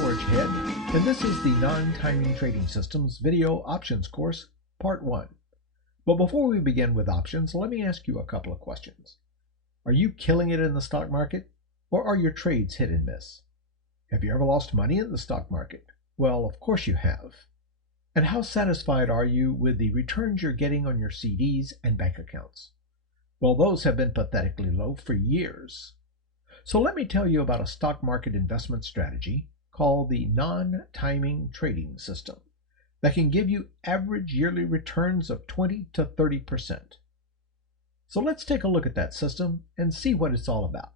George Head, and this is the Non-Timing Trading Systems Video Options course, Part 1. But before we begin with options, let me ask you a couple of questions. Are you killing it in the stock market, or are your trades hit and miss? Have you ever lost money in the stock market? Well, of course you have. And how satisfied are you with the returns you're getting on your CDs and bank accounts? Well, those have been pathetically low for years. So let me tell you about a stock market investment strategy called the non-timing trading system that can give you average yearly returns of 20 to 30%. So let's take a look at that system and see what it's all about.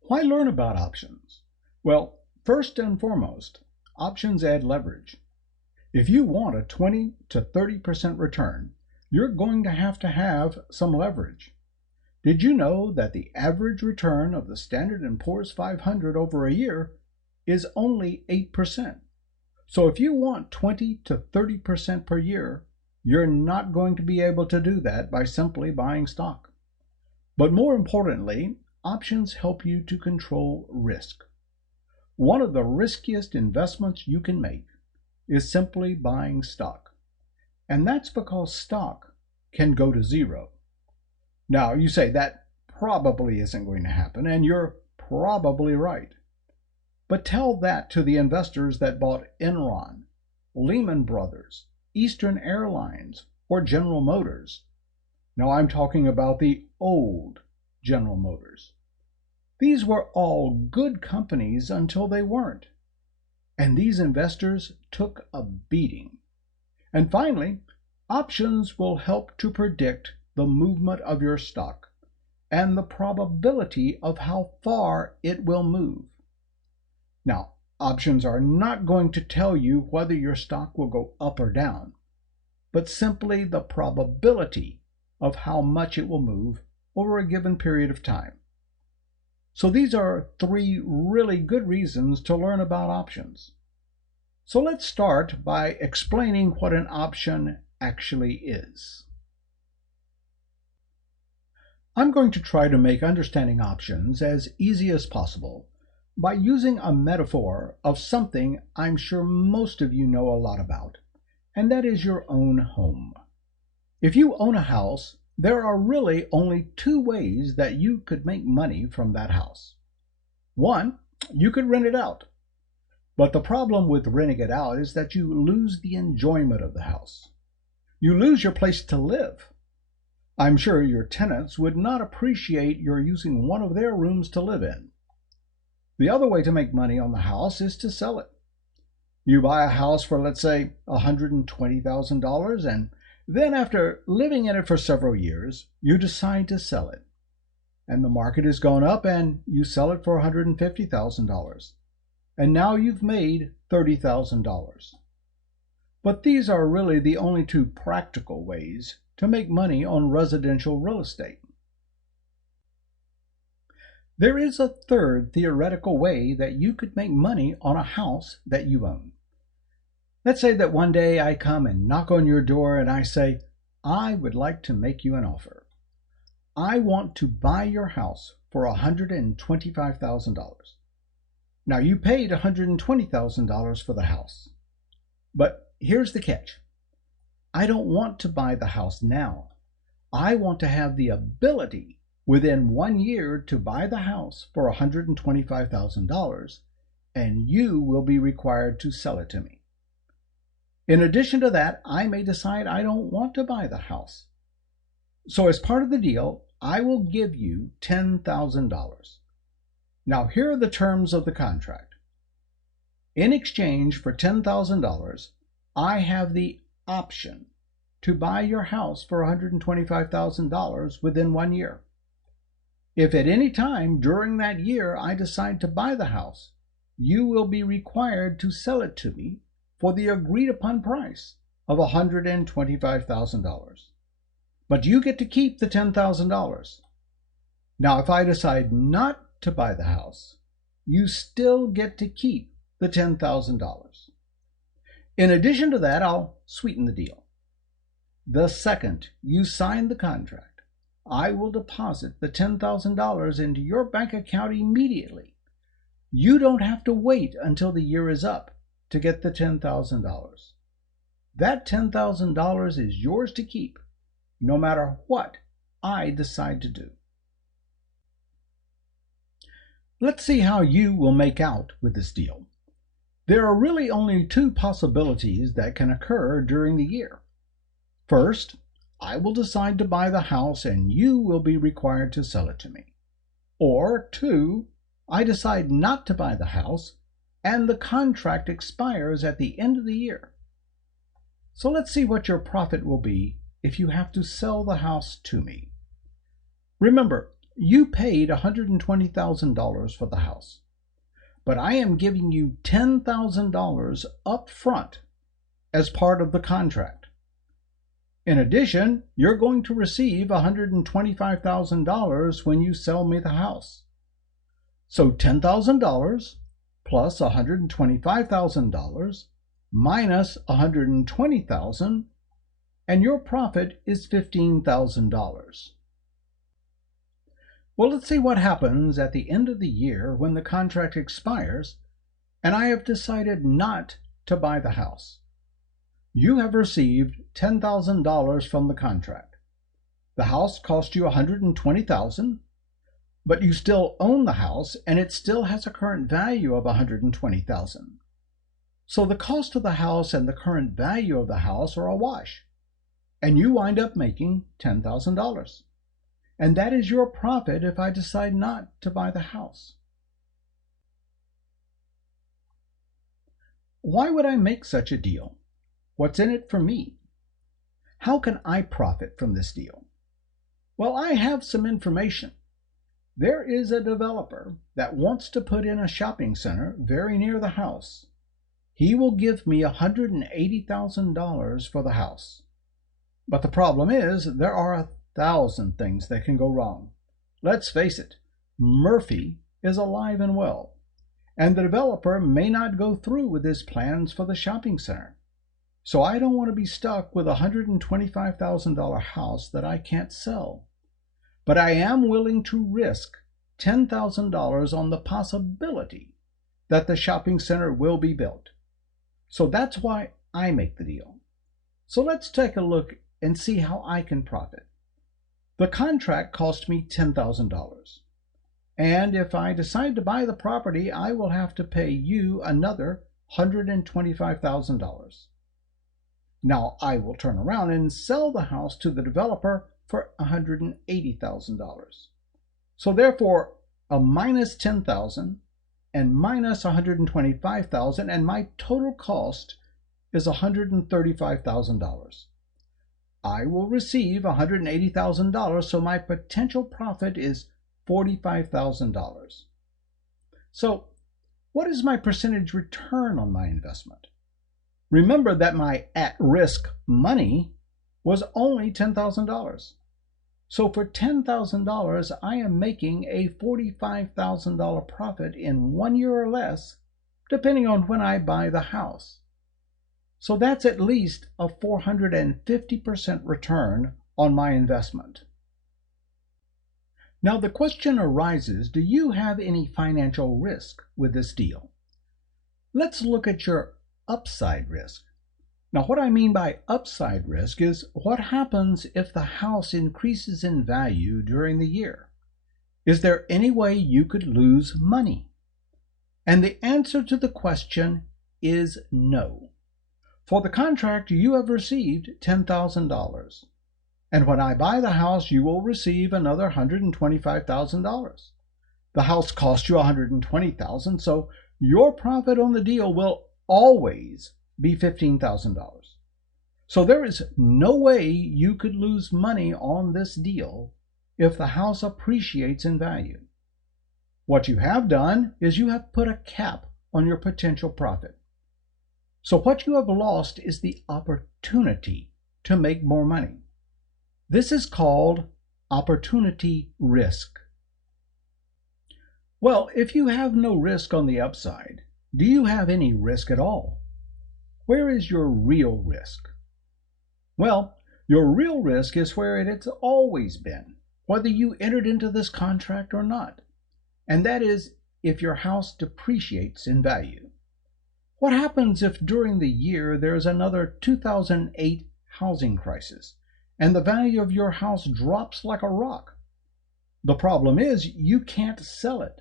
Why learn about options? Well, first and foremost, options add leverage. If you want a 20 to 30% return, you're going to have some leverage. Did you know that the average return of the Standard & Poor's 500 over a year is only 8%? So if you want 20 to 30% per year, you're not going to be able to do that by simply buying stock. But more importantly, options help you to control risk. One of the riskiest investments you can make is simply buying stock. And that's because stock can go to zero. Now, you say that probably isn't going to happen, and you're probably right. But tell that to the investors that bought Enron, Lehman Brothers, Eastern Airlines, or General Motors. Now, I'm talking about the old General Motors. These were all good companies until they weren't. And these investors took a beating. And finally, options will help to predict the movement of your stock and the probability of how far it will move. Now, options are not going to tell you whether your stock will go up or down, but simply the probability of how much it will move over a given period of time. So these are 3 really good reasons to learn about options. So let's start by explaining what an option actually is. I'm going to try to make understanding options as easy as possible by using a metaphor of something I'm sure most of you know a lot about, and that is your own home. If you own a house, there are really only 2 ways that you could make money from that house. 1, you could rent it out. But the problem with renting it out is that you lose the enjoyment of the house. You lose your place to live. I'm sure your tenants would not appreciate your using one of their rooms to live in. The other way to make money on the house is to sell it. You buy a house for, let's say, $120,000, and then after living in it for several years, you decide to sell it. And the market has gone up and you sell it for $150,000. And now you've made $30,000. But these are really the only 2 practical ways to make money on residential real estate. There is a 3rd theoretical way that you could make money on a house that you own. Let's say that one day I come and knock on your door and I say, I would like to make you an offer. I want to buy your house for $125,000. Now, you paid $120,000 for the house. But here's the catch. I don't want to buy the house now. I want to have the ability within 1 year to buy the house for $125,000, and you will be required to sell it to me. In addition to that, I may decide I don't want to buy the house. So as part of the deal, I will give you $10,000. Now, here are the terms of the contract. In exchange for $10,000, I have the option to buy your house for $125,000 within 1 year. If at any time during that year I decide to buy the house, you will be required to sell it to me for the agreed upon price of $125,000. But you get to keep the $10,000. Now, if I decide not to buy the house, you still get to keep the $10,000. In addition to that, I'll sweeten the deal. The second you sign the contract, I will deposit the $10,000 into your bank account immediately. you don't have to wait until the year is up to get the $10,000. That $10,000 is yours to keep, no matter what I decide to do. Let's see how you will make out with this deal. There are really only two possibilities that can occur during the year. First, I will decide to buy the house and you will be required to sell it to me. Or two, I decide not to buy the house and the contract expires at the end of the year. So let's see what your profit will be if you have to sell the house to me. Remember, you paid $120,000 for the house, but I am giving you $10,000 up front as part of the contract. In addition, you're going to receive $125,000 when you sell me the house. So $10,000 plus $125,000 minus $120,000, and your profit is $15,000. Well, let's see what happens at the end of the year when the contract expires and I have decided not to buy the house. You have received $10,000 from the contract. The house cost you $120,000, but you still own the house and it still has a current value of $120,000. So the cost of the house and the current value of the house are a wash, and you wind up making $10,000. And that is your profit if I decide not to buy the house. Why would I make such a deal? What's in it for me? How can I profit from this deal? Well, I have some information. There is a developer that wants to put in a shopping center very near the house. He will give me $180,000 for the house. But the problem is there are 1,000 things that can go wrong. Let's face it, Murphy is alive and well, and the developer may not go through with his plans for the shopping center. So I don't want to be stuck with a $125,000 house that I can't sell. But I am willing to risk $10,000 on the possibility that the shopping center will be built. So that's why I make the deal. So let's take a look and see how I can profit. The contract cost me $10,000. And if I decide to buy the property, I will have to pay you another $125,000. Now I will turn around and sell the house to the developer for $180,000. So therefore, a minus $10,000 and minus $125,000, and my total cost is $135,000. I will receive $180,000, so my potential profit is $45,000. So what is my percentage return on my investment? Remember that my at-risk money was only $10,000. So for $10,000, I am making a $45,000 profit in 1 year or less, depending on when I buy the house. So that's at least a 450% return on my investment. Now the question arises, do you have any financial risk with this deal? Let's look at your upside risk. Now what I mean by upside risk is what happens if the house increases in value during the year? Is there any way you could lose money? And the answer to the question is no. For the contract, you have received $10,000. And when I buy the house, you will receive another $125,000. The house cost you $120,000, so your profit on the deal will always be $15,000. So there is no way you could lose money on this deal if the house appreciates in value. What you have done is you have put a cap on your potential profit. So what you have lost is the opportunity to make more money. This is called opportunity risk. Well, if you have no risk on the upside, do you have any risk at all? Where is your real risk? Well, your real risk is where it has always been, whether you entered into this contract or not. And that is if your house depreciates in value? What happens if during the year there's another 2008 housing crisis and the value of your house drops like a rock? The problem is you can't sell it.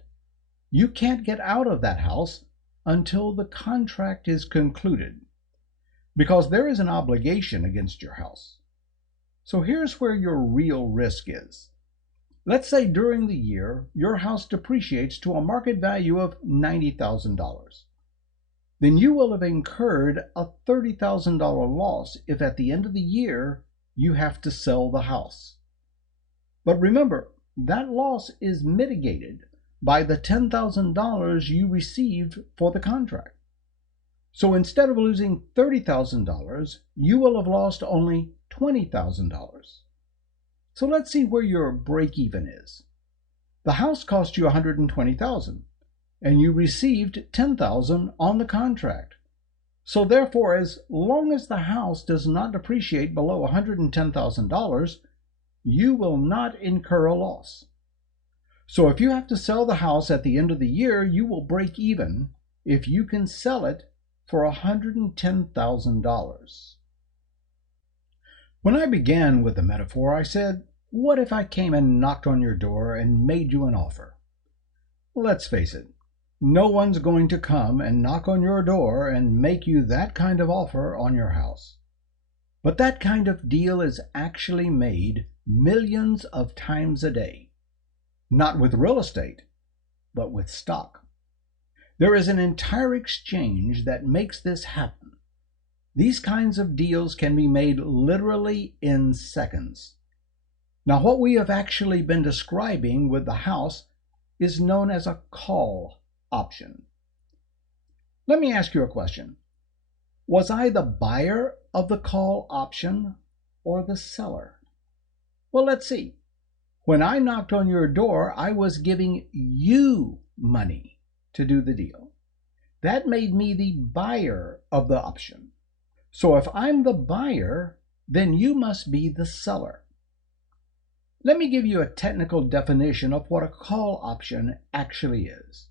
You can't get out of that house until the contract is concluded, because there is an obligation against your house. So here's where your real risk is. Let's say during the year your house depreciates to a market value of $90,000. Then you will have incurred a $30,000 loss if at the end of the year you have to sell the house. But remember, that loss is mitigated by the $10,000 you received for the contract. So instead of losing $30,000, you will have lost only $20,000. So let's see where your break-even is. The house cost you $120,000, and you received $10,000 on the contract. So therefore, as long as the house does not depreciate below $110,000, you will not incur a loss. So if you have to sell the house at the end of the year, you will break even if you can sell it for $110,000. When I began with the metaphor, I said, what if I came and knocked on your door and made you an offer? Let's face it, no one's going to come and knock on your door and make you that kind of offer on your house. But that kind of deal is actually made millions of times a day. Not with real estate, but with stock. There is an entire exchange that makes this happen. These kinds of deals can be made literally in seconds. Now, what we have actually been describing with the house is known as a call option. Let me ask you a question. Was I the buyer of the call option or the seller? Well, let's see. When I knocked on your door, I was giving you money to do the deal. That made me the buyer of the option. So if I'm the buyer, then you must be the seller. Let me give you a technical definition of what a call option actually is.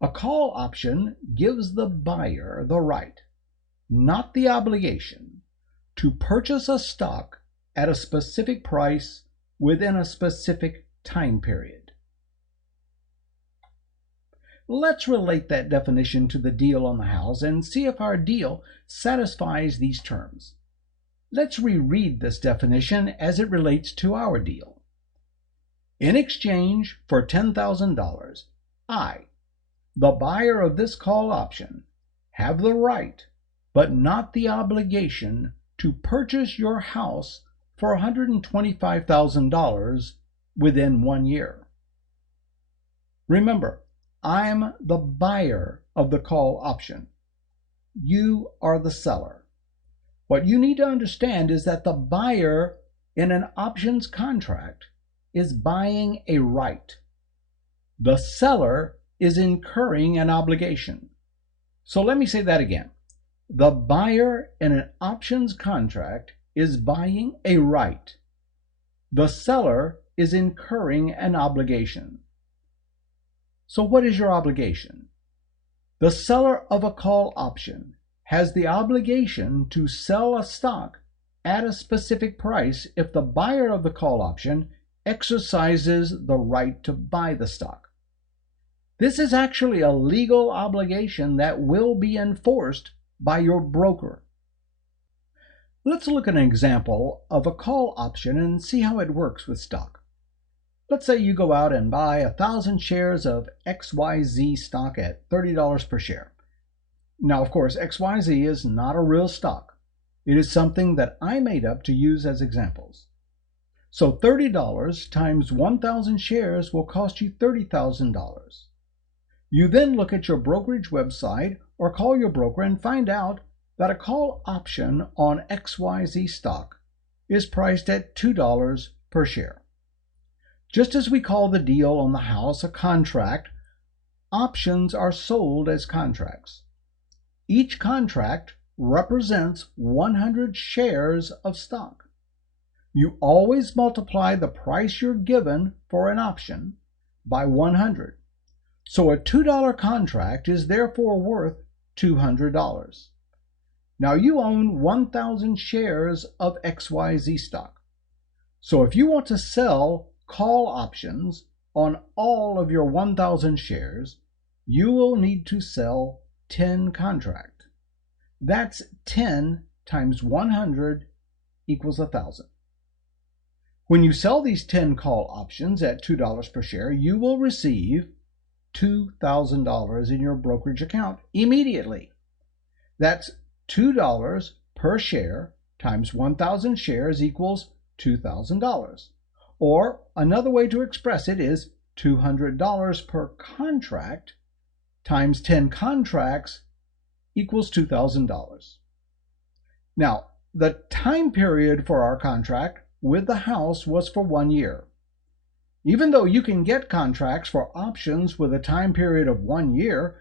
A call option gives the buyer the right, not the obligation, to purchase a stock at a specific price within a specific time period. Let's relate that definition to the deal on the house and see if our deal satisfies these terms. Let's reread this definition as it relates to our deal. In exchange for $10,000, I, the buyer of this call option, have the right, but not the obligation, to purchase your house for $125,000 within 1 year. Remember, I'm the buyer of the call option. You are the seller. What you need to understand is that the buyer in an options contract is buying a right. The seller is incurring an obligation. So let me say that again. The buyer in an options contract is buying a right. The seller is incurring an obligation. So what is your obligation? The seller of a call option has the obligation to sell a stock at a specific price if the buyer of the call option exercises the right to buy the stock. This is actually a legal obligation that will be enforced by your broker. Let's look at an example of a call option and see how it works with stock. Let's say you go out and buy 1,000 shares of XYZ stock at $30 per share. Now, of course, XYZ is not a real stock. It is something that I made up to use as examples. So $30 times 1,000 shares will cost you $30,000. You then look at your brokerage website or call your broker and find out that a call option on XYZ stock is priced at $2 per share. Just as we call the deal on the house a contract, options are sold as contracts. Each contract represents 100 shares of stock. You always multiply the price you're given for an option by 100. So a $2 contract is therefore worth $200. Now you own 1,000 shares of XYZ stock. So if you want to sell call options on all of your 1,000 shares, you will need to sell 10 contracts. That's 10 times 100 equals 1,000. When you sell these 10 call options at $2 per share, you will receive $2,000 in your brokerage account immediately. That's $2 per share times 1,000 shares equals $2,000. Or another way to express it is $200 per contract times 10 contracts equals $2,000. Now, the time period for our contract with the house was for 1 year. Even though you can get contracts for options with a time period of 1 year,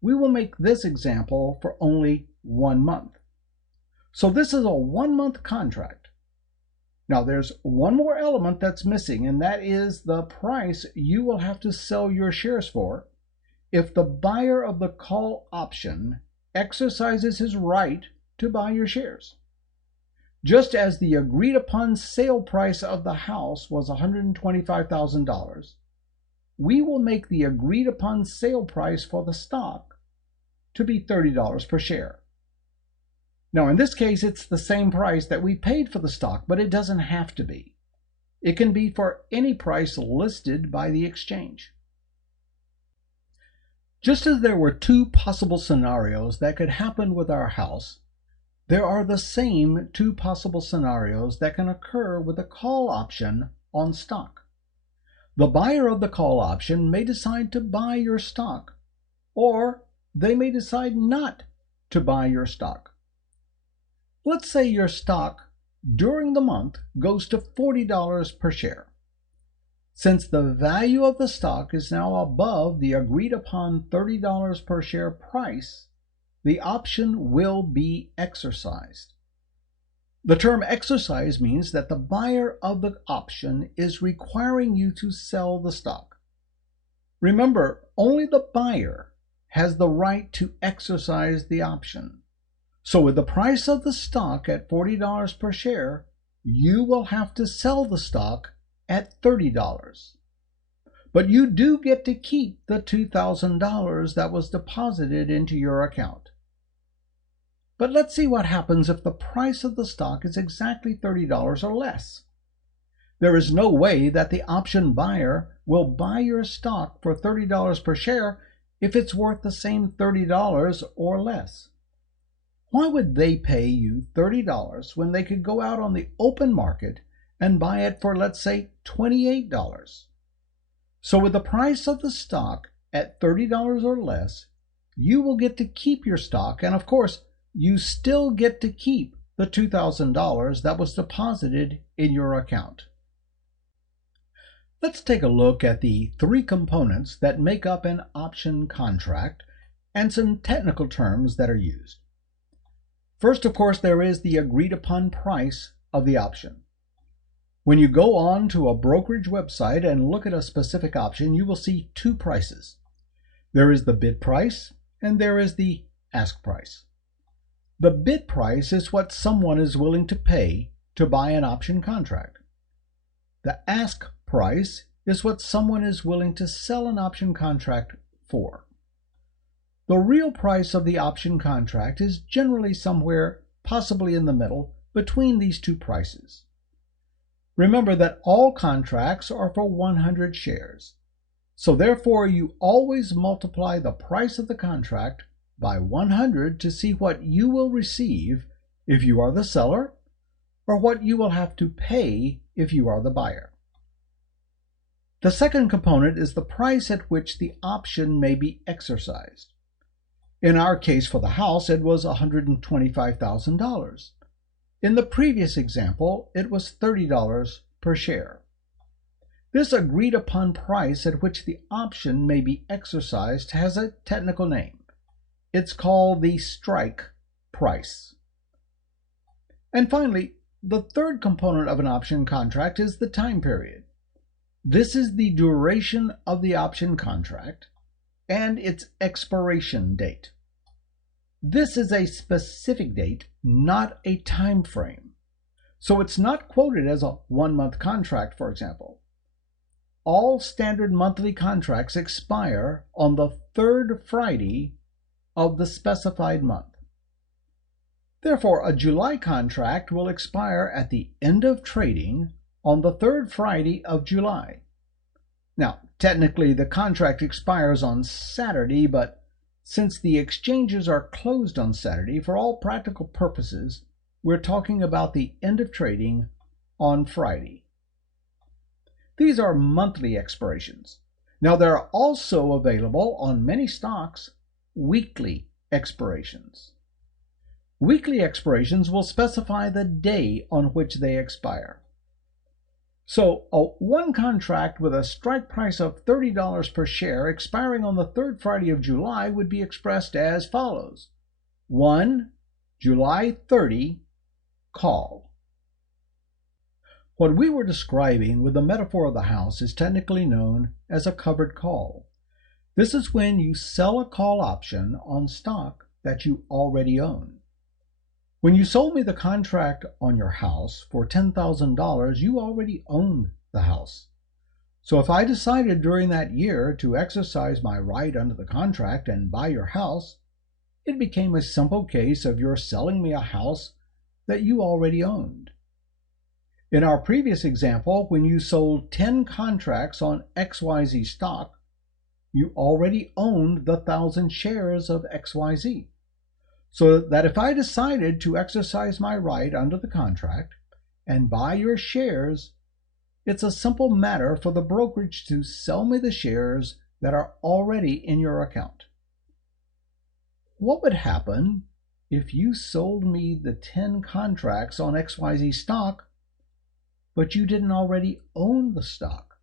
we will make this example for only 1 month. So this is a 1-month contract. Now there's one more element that's missing, and that is the price you will have to sell your shares for if the buyer of the call option exercises his right to buy your shares. Just as the agreed upon sale price of the house was $125,000, we will make the agreed upon sale price for the stock to be $30 per share. Now in this case, it's the same price that we paid for the stock, but it doesn't have to be. It can be for any price listed by the exchange. Just as there were 2 possible scenarios that could happen with our house, there are the same 2 possible scenarios that can occur with a call option on stock. The buyer of the call option may decide to buy your stock, or they may decide not to buy your stock. Let's say your stock during the month goes to $40 per share. Since the value of the stock is now above the agreed upon $30 per share price, the option will be exercised. The term exercise means that the buyer of the option is requiring you to sell the stock. Remember, only the buyer has the right to exercise the option. So with the price of the stock at $40 per share, you will have to sell the stock at $30. But you do get to keep the $2,000 that was deposited into your account. But let's see what happens if the price of the stock is exactly $30 or less. There is no way that the option buyer will buy your stock for $30 per share if it's worth the same $30 or less. Why would they pay you $30 when they could go out on the open market and buy it for, let's say, $28? So with the price of the stock at $30 or less, you will get to keep your stock, and of course, you still get to keep the $2,000 that was deposited in your account. Let's take a look at the 3 components that make up an option contract and some technical terms that are used. First, of course, there is the agreed upon price of the option. When you go on to a brokerage website and look at a specific option, you will see 2 prices. There is the bid price and there is the ask price. The bid price is what someone is willing to pay to buy an option contract. The ask price is what someone is willing to sell an option contract for. The real price of the option contract is generally somewhere, possibly in the middle, between these 2 prices. Remember that all contracts are for 100 shares. So therefore, you always multiply the price of the contract by 100 to see what you will receive if you are the seller, or what you will have to pay if you are the buyer. The second component is the price at which the option may be exercised. In our case for the house, it was $125,000. In the previous example, it was $30 per share. This agreed upon price at which the option may be exercised has a technical name. It's called the strike price. And finally, the third component of an option contract is the time period. This is the duration of the option contract, and its expiration date. This is a specific date, not a time frame. So it's not quoted as a 1-month contract, for example. All standard monthly contracts expire on the third Friday of the specified month. Therefore, a July contract will expire at the end of trading on the third Friday of July. Now, technically, the contract expires on Saturday, but since the exchanges are closed on Saturday, for all practical purposes, we're talking about the end of trading on Friday. These are monthly expirations. Now, there are also available on many stocks weekly expirations. Weekly expirations will specify the day on which they expire. So, one contract with a strike price of $30 per share expiring on the third Friday of July would be expressed as follows. 1. July 30, call. What we were describing with the metaphor of the house is technically known as a covered call. This is when you sell a call option on stock that you already own. When you sold me the contract on your house for $10,000, you already owned the house. So if I decided during that year to exercise my right under the contract and buy your house, it became a simple case of your selling me a house that you already owned. In our previous example, when you sold 10 contracts on XYZ stock, you already owned the 1,000 shares of XYZ. So that if I decided to exercise my right under the contract and buy your shares, it's a simple matter for the brokerage to sell me the shares that are already in your account. What would happen if you sold me the 10 contracts on XYZ stock, but you didn't already own the stock?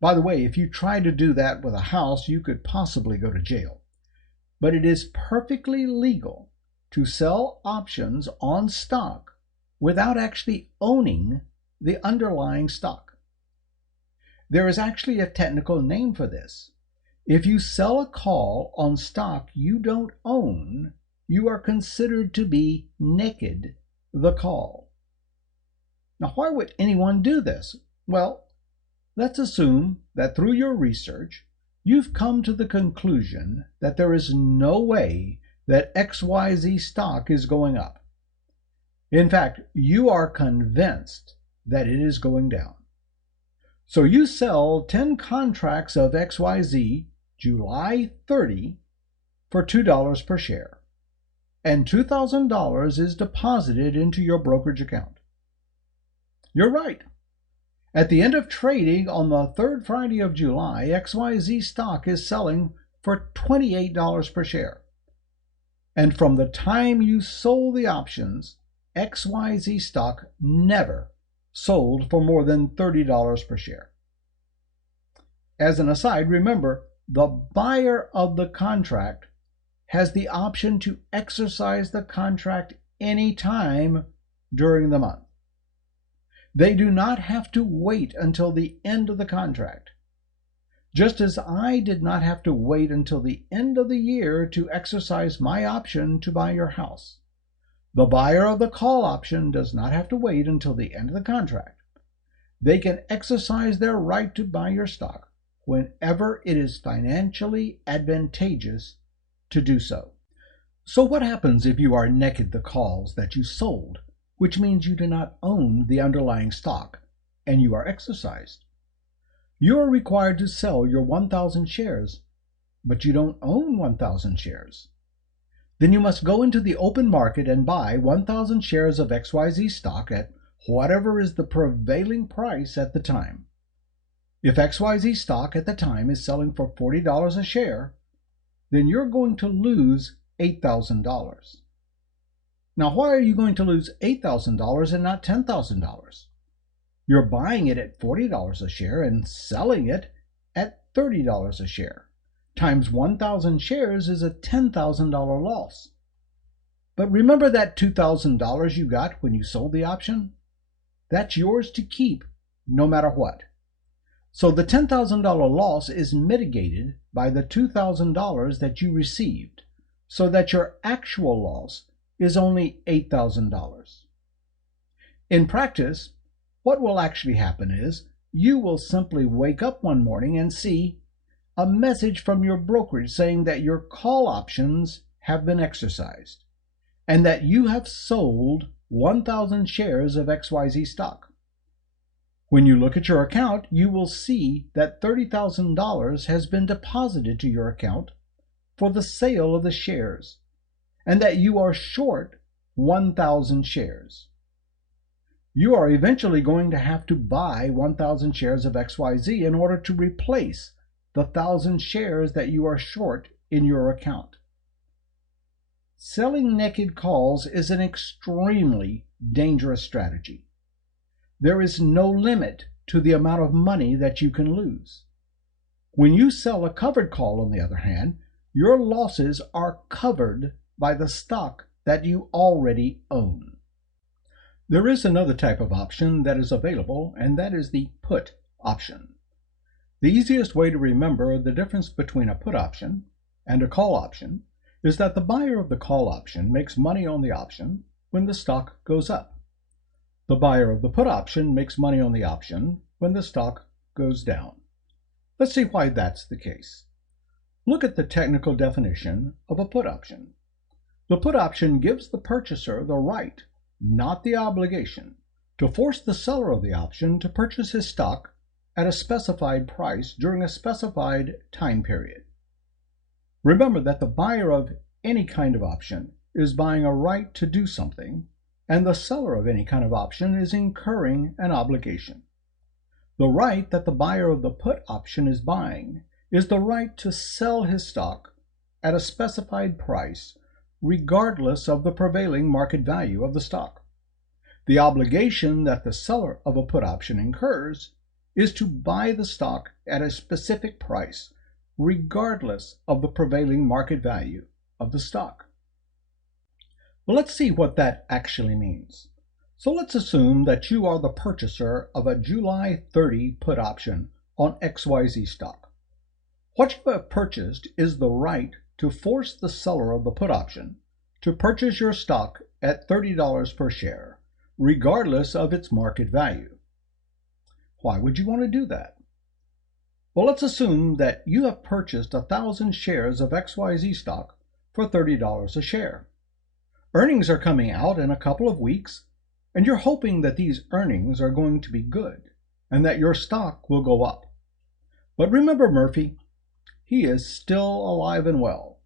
By the way, if you tried to do that with a house, you could possibly go to jail. But it is perfectly legal to sell options on stock without actually owning the underlying stock. There is actually a technical name for this. If you sell a call on stock you don't own, you are considered to be naked the call. Now, why would anyone do this? Well, let's assume that through your research, you've come to the conclusion that there is no way that XYZ stock is going up. In fact, you are convinced that it is going down. So you sell 10 contracts of XYZ July 30 for $2 per share, and $2,000 is deposited into your brokerage account. You're right. At the end of trading on the third Friday of July, XYZ stock is selling for $28 per share. And from the time you sold the options, XYZ stock never sold for more than $30 per share. As an aside, remember, the buyer of the contract has the option to exercise the contract anytime during the month. They do not have to wait until the end of the contract. Just as I did not have to wait until the end of the year to exercise my option to buy your house. The buyer of the call option does not have to wait until the end of the contract. They can exercise their right to buy your stock whenever it is financially advantageous to do so. So what happens if you are naked the calls that you sold, which means you do not own the underlying stock, and you are exercised? You are required to sell your 1,000 shares, but you don't own 1,000 shares. Then you must go into the open market and buy 1,000 shares of XYZ stock at whatever is the prevailing price at the time. If XYZ stock at the time is selling for $40 a share, then you're going to lose $8,000. Now, why are you going to lose $8,000 and not $10,000? You're buying it at $40 a share and selling it at $30 a share. Times 1,000 shares is a $10,000 loss. But remember that $2,000 you got when you sold the option? That's yours to keep no matter what. So the $10,000 loss is mitigated by the $2,000 that you received, so that your actual loss is only $8,000. In practice, what will actually happen is you will simply wake up one morning and see a message from your brokerage saying that your call options have been exercised and that you have sold 1,000 shares of XYZ stock. When you look at your account, you will see that $30,000 has been deposited to your account for the sale of the shares, and that you are short 1,000 shares. You are eventually going to have to buy 1,000 shares of XYZ in order to replace the 1,000 shares that you are short in your account. Selling naked calls is an extremely dangerous strategy. There is no limit to the amount of money that you can lose. When you sell a covered call, on the other hand, your losses are covered by the stock that you already own. There is another type of option that is available, and that is the put option. The easiest way to remember the difference between a put option and a call option is that the buyer of the call option makes money on the option when the stock goes up. The buyer of the put option makes money on the option when the stock goes down. Let's see why that's the case. Look at the technical definition of a put option. The put option gives the purchaser the right, not the obligation, to force the seller of the option to purchase his stock at a specified price during a specified time period. Remember that the buyer of any kind of option is buying a right to do something, and the seller of any kind of option is incurring an obligation. The right that the buyer of the put option is buying is the right to sell his stock at a specified price, regardless of the prevailing market value of the stock. The obligation that the seller of a put option incurs is to buy the stock at a specific price, regardless of the prevailing market value of the stock. Well, let's see what that actually means. So let's assume that you are the purchaser of a July 30 put option on XYZ stock. What you have purchased is the right to force the seller of the put option to purchase your stock at $30 per share, regardless of its market value. Why would you want to do that? Well, let's assume that you have purchased 1,000 shares of XYZ stock for $30 a share. Earnings are coming out in a couple of weeks, and you're hoping that these earnings are going to be good and that your stock will go up. But remember Murphy, he is still alive and well,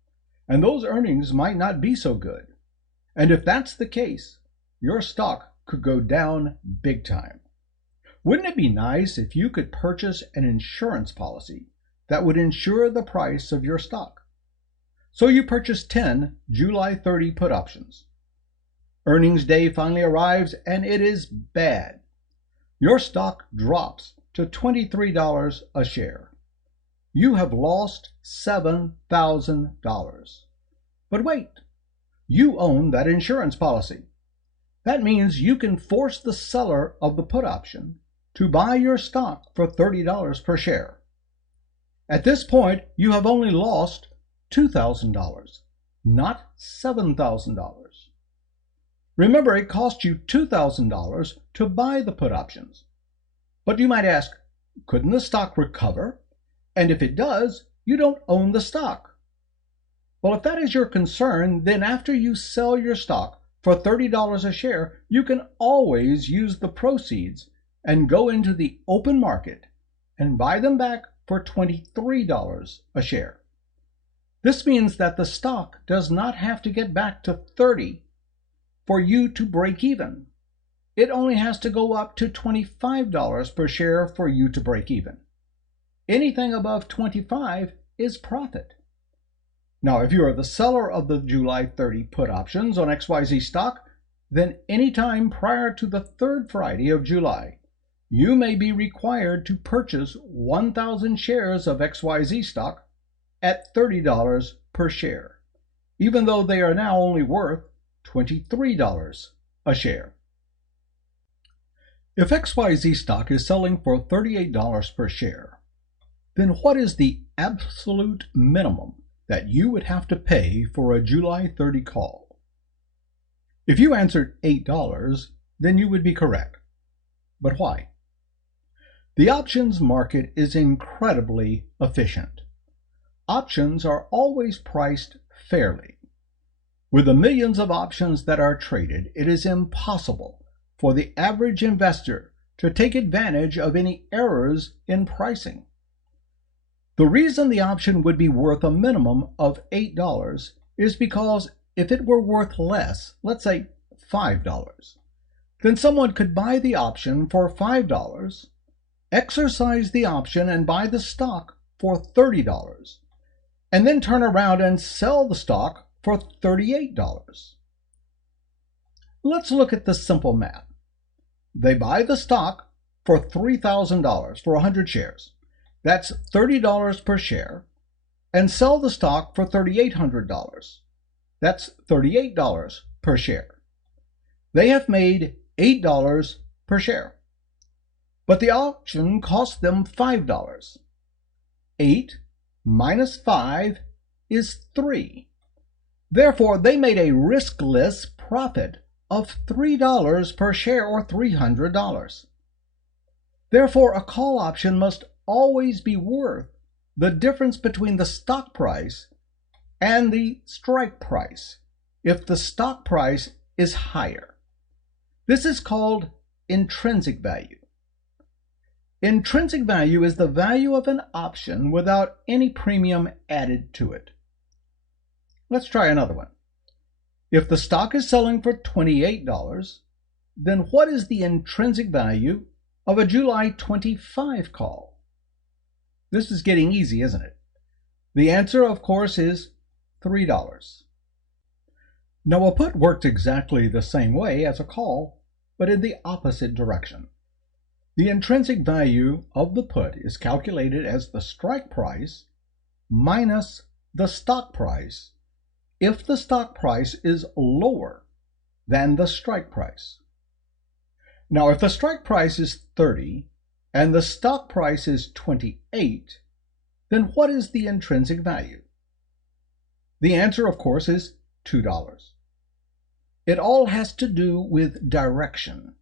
and those earnings might not be so good. And if that's the case, your stock could go down big time. Wouldn't it be nice if you could purchase an insurance policy that would insure the price of your stock? So you purchase 10 July 30 put options. Earnings day finally arrives and it is bad. Your stock drops to $23 a share. You have lost $7,000. But wait, you own that insurance policy. That means you can force the seller of the put option to buy your stock for $30 per share. At this point, you have only lost $2,000, not $7,000. Remember, it cost you $2,000 to buy the put options. But you might ask, couldn't the stock recover? And if it does, you don't own the stock. Well, if that is your concern, then after you sell your stock for $30 a share, you can always use the proceeds and go into the open market and buy them back for $23 a share. This means that the stock does not have to get back to 30 for you to break even. It only has to go up to $25 per share for you to break even. Anything above 25 is profit. Now, if you are the seller of the July 30 put options on XYZ stock, then anytime prior to the third Friday of July, you may be required to purchase 1,000 shares of XYZ stock at $30 per share, even though they are now only worth $23 a share. If XYZ stock is selling for $38 per share, then what is the absolute minimum that you would have to pay for a July 30 call? If you answered $8, then you would be correct. But why? The options market is incredibly efficient. Options are always priced fairly. With the millions of options that are traded, it is impossible for the average investor to take advantage of any errors in pricing. The reason the option would be worth a minimum of $8 is because if it were worth less, let's say $5, then someone could buy the option for $5, exercise the option and buy the stock for $30, and then turn around and sell the stock for $38. Let's look at the simple math. They buy the stock for $3,000 for 100 shares. That's $30 per share, and sell the stock for $3,800. That's $38 per share. They have made $8 per share. But the option cost them $5. 8 minus 5 is 3. Therefore, they made a riskless profit of $3 per share, or $300. Therefore, a call option must always be worth the difference between the stock price and the strike price if the stock price is higher. This is called intrinsic value. Intrinsic value is the value of an option without any premium added to it. Let's try another one. If the stock is selling for $28, then what is the intrinsic value of a July 25 call? This is getting easy, isn't it? The answer, of course, is $3. Now, a put works exactly the same way as a call, but in the opposite direction. The intrinsic value of the put is calculated as the strike price minus the stock price if the stock price is lower than the strike price. Now, if the strike price is 30 and the stock price is 28, then what is the intrinsic value? The answer, of course, is $2. It all has to do with direction.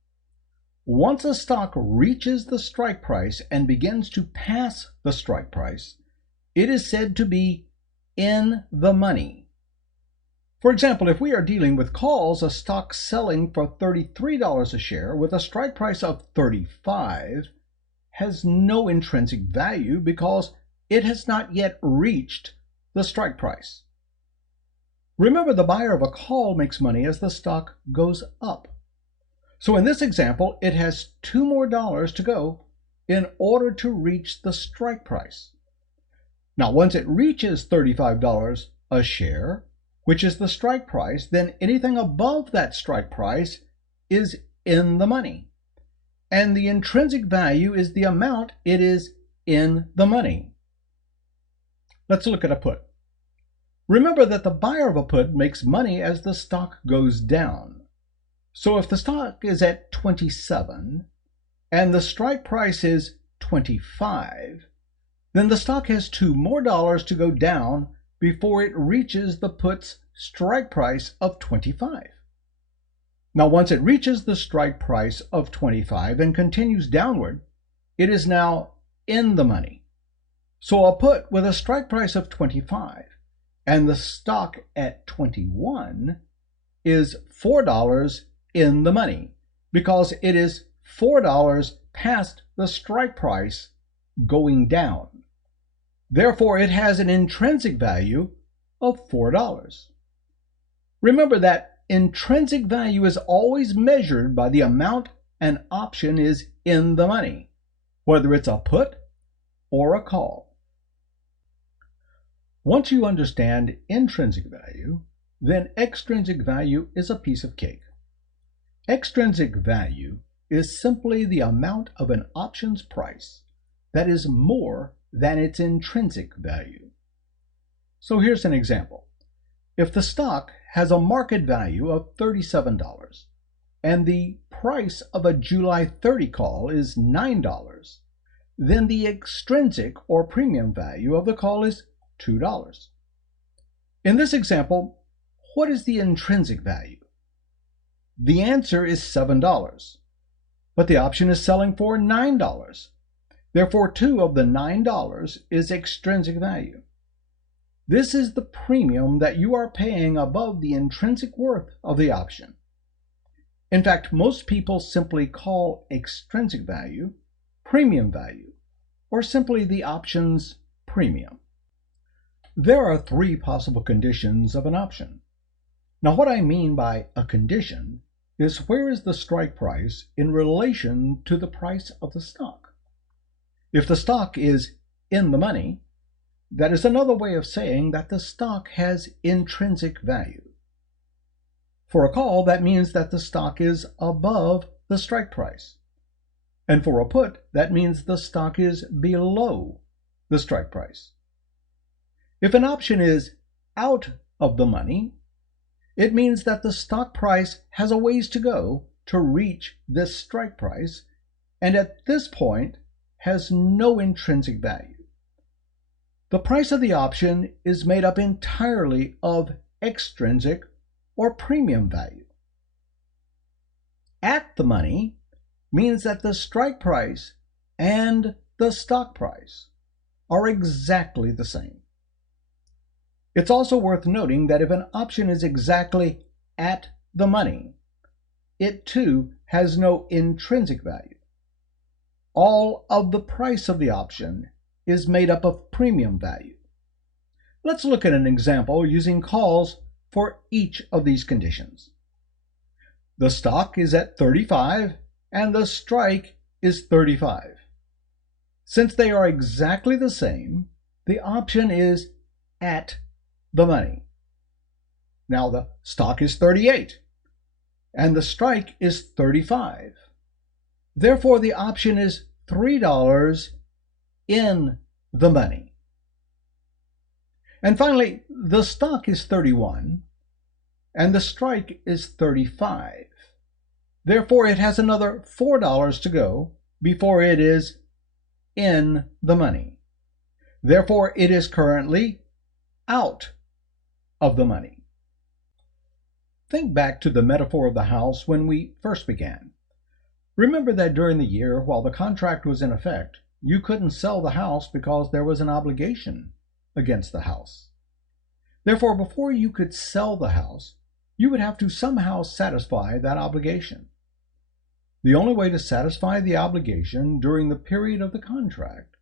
Once a stock reaches the strike price and begins to pass the strike price, it is said to be in the money. For example, if we are dealing with calls, a stock selling for $33 a share with a strike price of $35 has no intrinsic value because it has not yet reached the strike price. Remember, the buyer of a call makes money as the stock goes up. So in this example, it has $2 more to go in order to reach the strike price. Now, once it reaches $35 a share, which is the strike price, then anything above that strike price is in the money. And the intrinsic value is the amount it is in the money. Let's look at a put. Remember that the buyer of a put makes money as the stock goes down. So if the stock is at 27 and the strike price is 25, then the stock has $2 more to go down before it reaches the put's strike price of 25. Now, once it reaches the strike price of 25 and continues downward, it is now in the money. So a put with a strike price of 25 and the stock at 21 is $4 in the money because it is $4 past the strike price going down. Therefore, it has an intrinsic value of $4. Remember that intrinsic value is always measured by the amount an option is in the money, whether it's a put or a call. Once you understand intrinsic value, then extrinsic value is a piece of cake. Extrinsic value is simply the amount of an option's price that is more than its intrinsic value. So here's an example. If the stock has a market value of $37 and the price of a July 30 call is $9, then the extrinsic or premium value of the call is $2. In this example, what is the intrinsic value? The answer is $7, but the option is selling for $9. Therefore, 2 of the $9 is extrinsic value. This is the premium that you are paying above the intrinsic worth of the option. In fact, most people simply call extrinsic value premium value, or simply the option's premium. There are 3 possible conditions of an option. Now, what I mean by a condition is where is the strike price in relation to the price of the stock? If the stock is in the money, that is another way of saying that the stock has intrinsic value. For a call, that means that the stock is above the strike price. And for a put, that means the stock is below the strike price. If an option is out of the money, it means that the stock price has a ways to go to reach this strike price, and at this point has no intrinsic value. The price of the option is made up entirely of extrinsic or premium value. At the money means that the strike price and the stock price are exactly the same. It's also worth noting that if an option is exactly at the money, it too has no intrinsic value. All of the price of the option is made up of premium value. Let's look at an example using calls for each of these conditions. The stock is at 35 and the strike is 35. Since they are exactly the same, the option is at the money. Now the stock is 38 and the strike is 35. Therefore, the option is $3 in the money. And finally, the stock is 31 and the strike is 35. Therefore, it has another $4 to go before it is in the money. Therefore, it is currently out of the money. Think back to the metaphor of the house when we first began. Remember that during the year while the contract was in effect, you couldn't sell the house because there was an obligation against the house. Therefore, before you could sell the house, you would have to somehow satisfy that obligation. The only way to satisfy the obligation during the period of the contract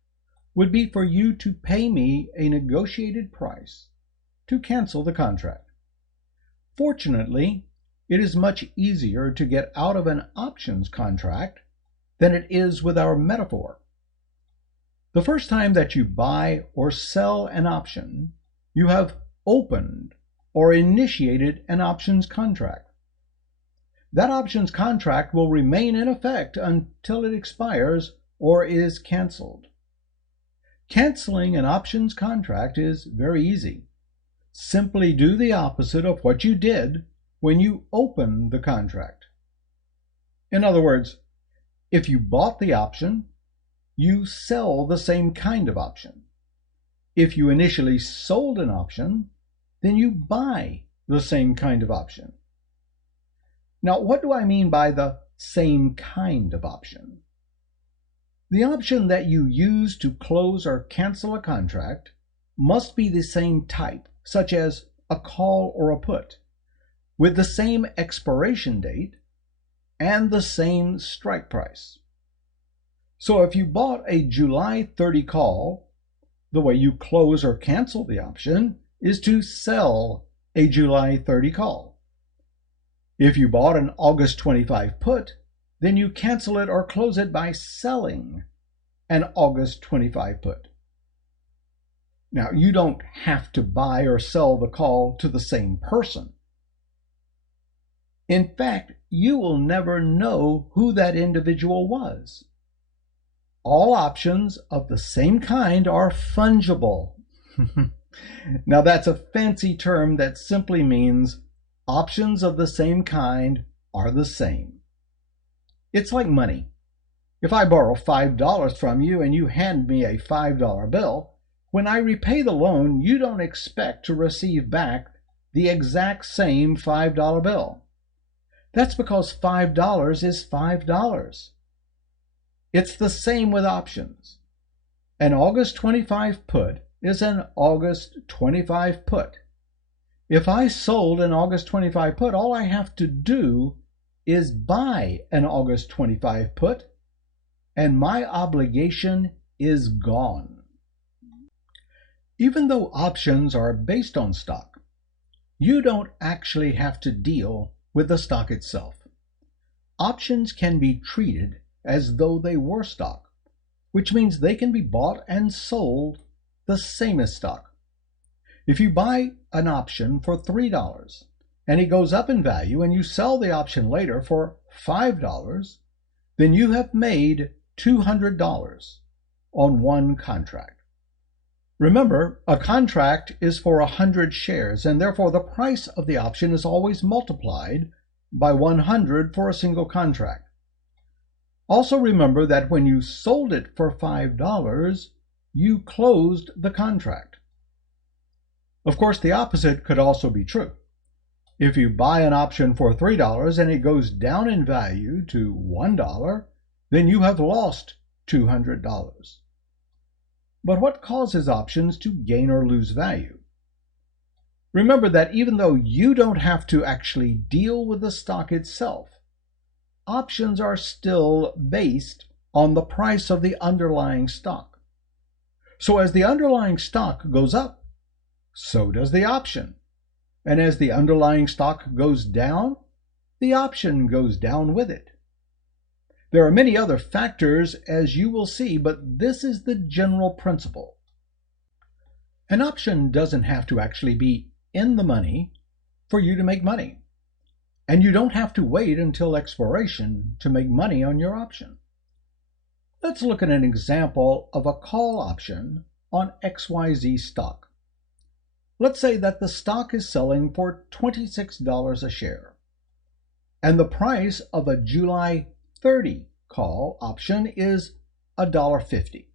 would be for you to pay me a negotiated price to cancel the contract. Fortunately, it is much easier to get out of an options contract than it is with our metaphor. The first time that you buy or sell an option, you have opened or initiated an options contract. That options contract will remain in effect until it expires or is canceled. Canceling an options contract is very easy. Simply do the opposite of what you did when you opened the contract. In other words, if you bought the option, you sell the same kind of option. If you initially sold an option, then you buy the same kind of option. Now, what do I mean by the same kind of option? The option that you use to close or cancel a contract must be the same type, such as a call or a put, with the same expiration date and the same strike price. So if you bought a July 30 call, the way you close or cancel the option is to sell a July 30 call. If you bought an August 25 put, then you cancel it or close it by selling an August 25 put. Now, you don't have to buy or sell the call to the same person. In fact, you will never know who that individual was. All options of the same kind are fungible. Now, that's a fancy term that simply means options of the same kind are the same. It's like money. If I borrow $5 from you and you hand me a $5 bill, when I repay the loan, you don't expect to receive back the exact same $5 bill. That's because $5 is $5. It's the same with options. An August 25 put is an August 25 put. If I sold an August 25 put, all I have to do is buy an August 25 put, and my obligation is gone. Even though options are based on stock, you don't actually have to deal with the stock itself. Options can be treated as though they were stock, which means they can be bought and sold the same as stock. If you buy an option for $3 and it goes up in value and you sell the option later for $5, then you have made $200 on one contract. Remember, a contract is for 100 shares, and therefore the price of the option is always multiplied by 100 for a single contract. Also remember that when you sold it for $5, you closed the contract. Of course, the opposite could also be true. If you buy an option for $3 and it goes down in value to $1, then you have lost $200. But what causes options to gain or lose value? Remember that even though you don't have to actually deal with the stock itself, options are still based on the price of the underlying stock. So as the underlying stock goes up, so does the option. And as the underlying stock goes down, the option goes down with it. There are many other factors, as you will see, but this is the general principle. An option doesn't have to actually be in the money for you to make money. And you don't have to wait until expiration to make money on your option. Let's look at an example of a call option on XYZ stock. Let's say that the stock is selling for $26 a share, and the price of a July 30 call option is $1.50.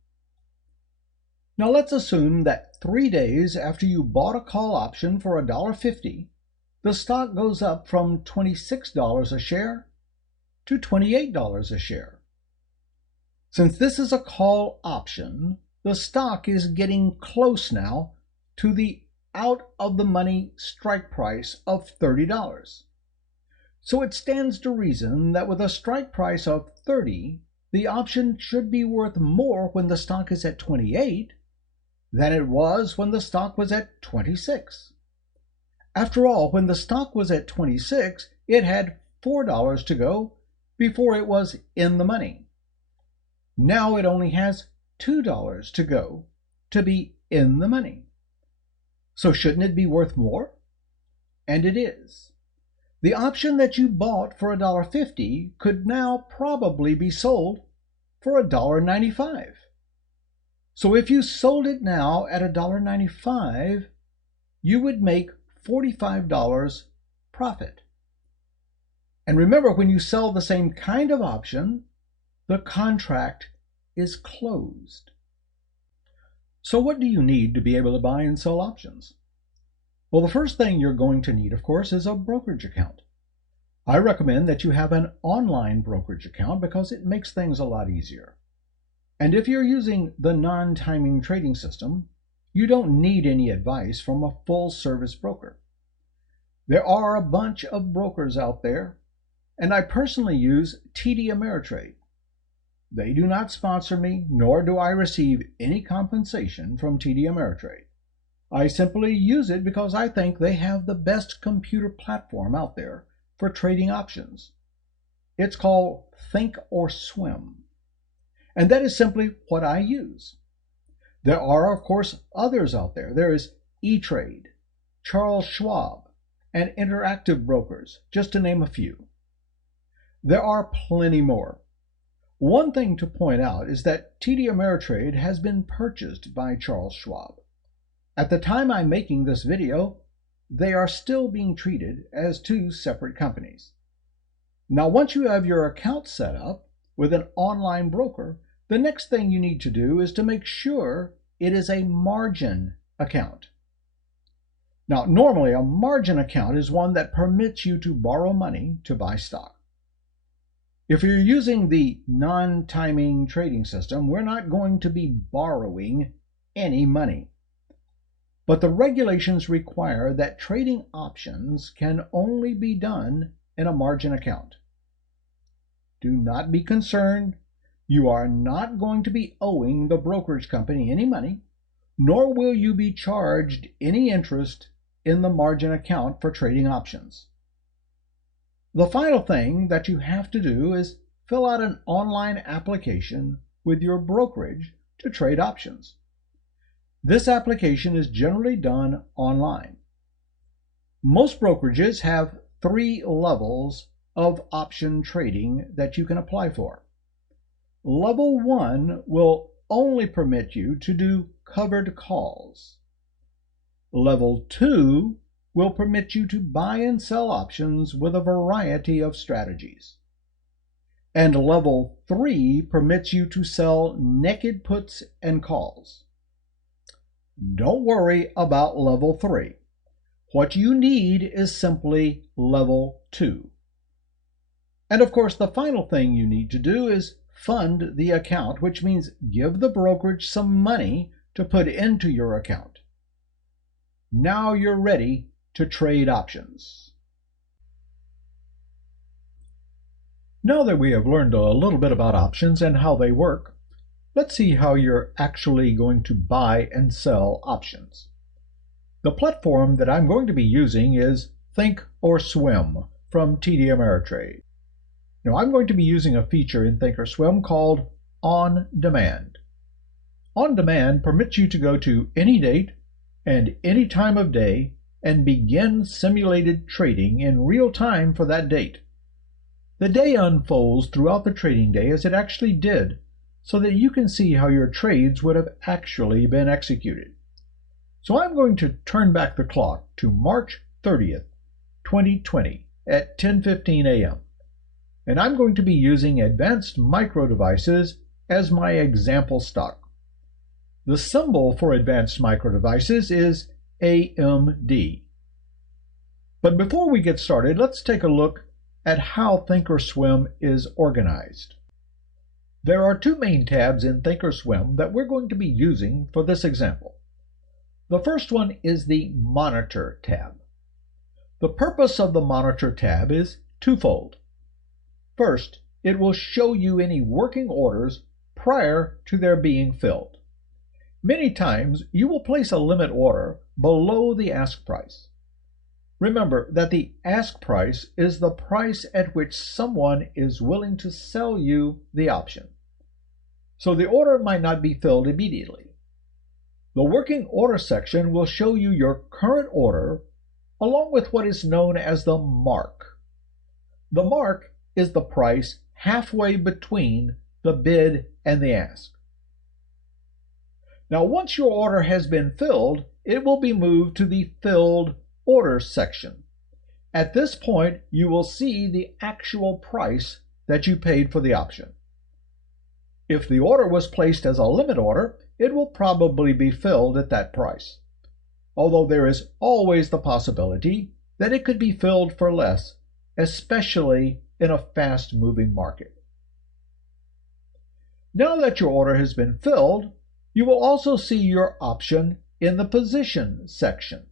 Now let's assume that 3 days after you bought a call option for $1.50, the stock goes up from $26 a share to $28 a share. Since this is a call option, the stock is getting close now to the out-of-the-money strike price of $30. So it stands to reason that with a strike price of $30, the option should be worth more when the stock is at $28 than it was when the stock was at $26. After all, when the stock was at $26, it had $4 to go before it was in the money. Now it only has $2 to go to be in the money. So shouldn't it be worth more? And it is. The option that you bought for $1.50 could now probably be sold for $1.95. So if you sold it now at $1.95, you would make $45 profit. And remember, when you sell the same kind of option, the contract is closed. So what do you need to be able to buy and sell options? Well, the first thing you're going to need, of course, is a brokerage account. I recommend that you have an online brokerage account because it makes things a lot easier. And if you're using the non-timing trading system, you don't need any advice from a full-service broker. There are a bunch of brokers out there, and I personally use TD Ameritrade. They do not sponsor me, nor do I receive any compensation from TD Ameritrade. I simply use it because I think they have the best computer platform out there for trading options. It's called Think or Swim, and that is simply what I use. There are, of course, others out there. There is E-Trade, Charles Schwab, and Interactive Brokers, just to name a few. There are plenty more. One thing to point out is that TD Ameritrade has been purchased by Charles Schwab. At the time I'm making this video, they are still being treated as two separate companies. Now, once you have your account set up with an online broker, the next thing you need to do is to make sure it is a margin account. Now, normally a margin account is one that permits you to borrow money to buy stock. If you're using the non-timing trading system, we're not going to be borrowing any money. But the regulations require that trading options can only be done in a margin account. Do not be concerned. You are not going to be owing the brokerage company any money, nor will you be charged any interest in the margin account for trading options. The final thing that you have to do is fill out an online application with your brokerage to trade options. This application is generally done online. Most brokerages have 3 levels of option trading that you can apply for. Level 1 will only permit you to do covered calls. Level 2 will permit you to buy and sell options with a variety of strategies. And level 3 permits you to sell naked puts and calls. Don't worry about level 3. What you need is simply level 2. And of course, the final thing you need to do is fund the account, which means give the brokerage some money to put into your account. Now you're ready to trade options. Now that we have learned a little bit about options and how they work, let's see how you're actually going to buy and sell options. The platform that I'm going to be using is Think or Swim from TD Ameritrade. Now, I'm going to be using a feature in Thinkorswim called On Demand. On Demand permits you to go to any date and any time of day and begin simulated trading in real time for that date. The day unfolds throughout the trading day as it actually did, so that you can see how your trades would have actually been executed. So I'm going to turn back the clock to March 30th, 2020 at 10:15 a.m. And I'm going to be using advanced micro devices as my example stock. The symbol for advanced micro devices is AMD. But before we get started, let's take a look at how Thinkorswim is organized. There are 2 main tabs in Thinkorswim that we're going to be using for this example. The first one is the Monitor tab. The purpose of the Monitor tab is twofold. First, it will show you any working orders prior to their being filled. Many times, you will place a limit order below the ask price. Remember that the ask price is the price at which someone is willing to sell you the option. So the order might not be filled immediately. The working order section will show you your current order along with what is known as the mark. The mark is the price halfway between the bid and the ask. Now, once your order has been filled, it will be moved to the Filled Orders section. At this point, you will see the actual price that you paid for the option. If the order was placed as a limit order, it will probably be filled at that price, although there is always the possibility that it could be filled for less, especially in a fast-moving market. Now that your order has been filled, you will also see your option in the Position section.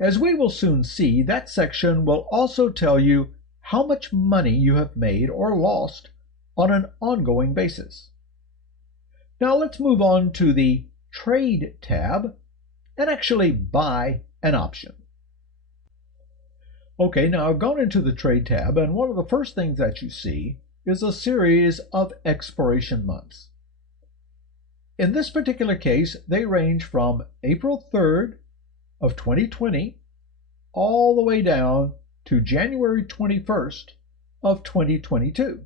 As we will soon see, that section will also tell you how much money you have made or lost on an ongoing basis. Now let's move on to the Trade tab and actually buy an option. Okay, now I've gone into the Trade tab, and one of the first things that you see is a series of expiration months. In this particular case, they range from April 3rd of 2020 all the way down to January 21st of 2022.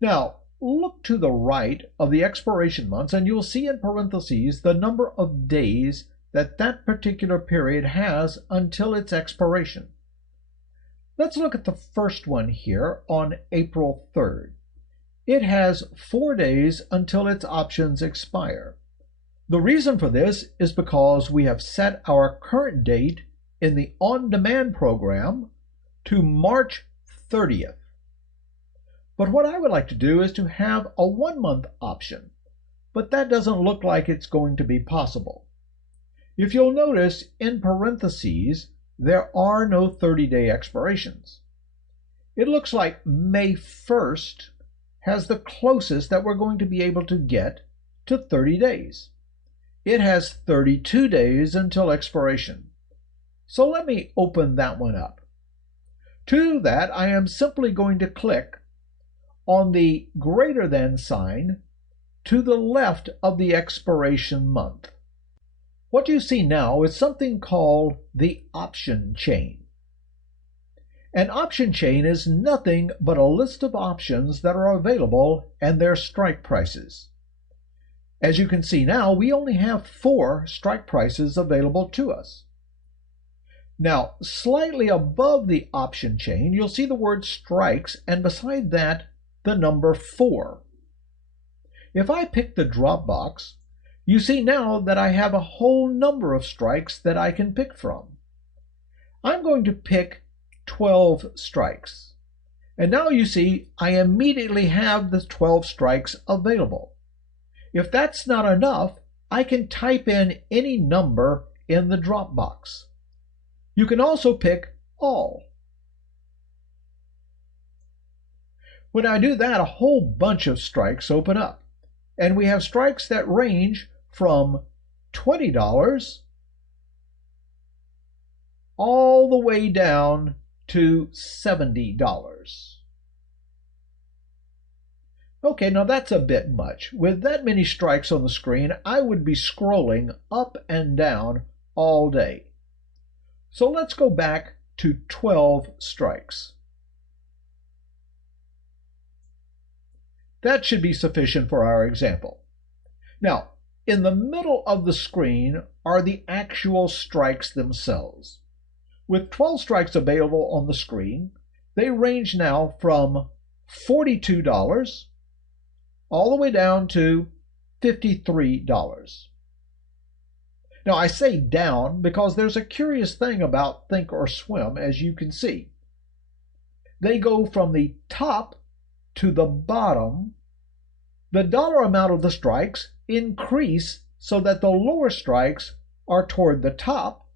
Now, look to the right of the expiration months and you'll see in parentheses the number of days that particular period has until its expiration. Let's look at the first one here on April 3rd. It has 4 days until its options expire. The reason for this is because we have set our current date in the on-demand program to March 30th. But what I would like to do is to have a 1-month option, but that doesn't look like it's going to be possible. If you'll notice, in parentheses, there are no 30-day expirations. It looks like May 1st has the closest that we're going to be able to get to 30 days. It has 32 days until expiration. So let me open that one up. To do that, I am simply going to click on the greater than sign to the left of the expiration month. What you see now is something called the option chain. An option chain is nothing but a list of options that are available and their strike prices. As you can see now, we only have 4 strike prices available to us. Now, slightly above the option chain, you'll see the word strikes, and beside that, the number 4. If I pick the drop box, you see now that I have a whole number of strikes that I can pick from. I'm going to pick 12 strikes. And now you see I immediately have the 12 strikes available. If that's not enough, I can type in any number in the drop box. You can also pick all. When I do that, a whole bunch of strikes open up. And we have strikes that range from $20 all the way down to $70. Okay, now that's a bit much. With that many strikes on the screen, I would be scrolling up and down all day. So let's go back to 12 strikes. That should be sufficient for our example. Now, in the middle of the screen are the actual strikes themselves. With 12 strikes available on the screen, they range now from $42 all the way down to $53. Now, I say down because there's a curious thing about Think or Swim, as you can see. They go from the top to the bottom. The dollar amount of the strikes increase so that the lower strikes are toward the top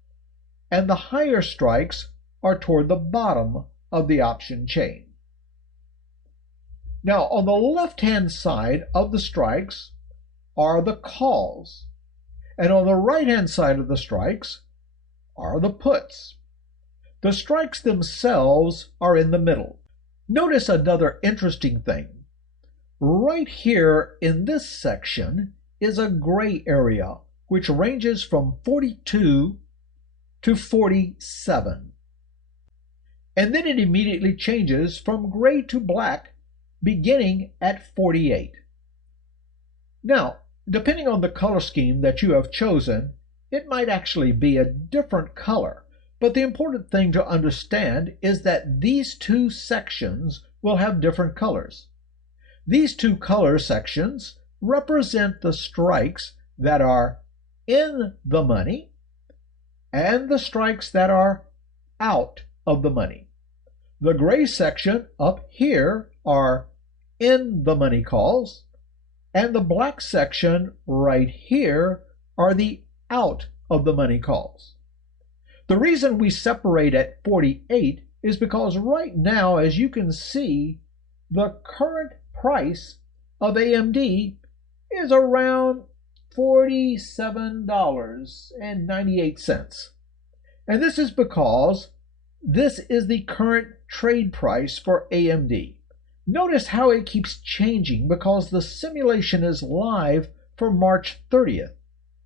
and the higher strikes are toward the bottom of the option chain. Now, on the left-hand side of the strikes are the calls, and on the right-hand side of the strikes are the puts. The strikes themselves are in the middle. Notice another interesting thing. Right here in this section is a gray area which ranges from 42 to 47. And then it immediately changes from gray to black beginning at 48. Now, depending on the color scheme that you have chosen, it might actually be a different color. But the important thing to understand is that these two sections will have different colors. These two color sections represent the strikes that are in the money and the strikes that are out of the money. The gray section up here are in the money calls, and the black section right here are the out of the money calls. The reason we separate at 48 is because right now, as you can see, the current price of AMD is around $47.98. And this is because this is the current trade price for AMD. Notice how it keeps changing because the simulation is live for March 30th,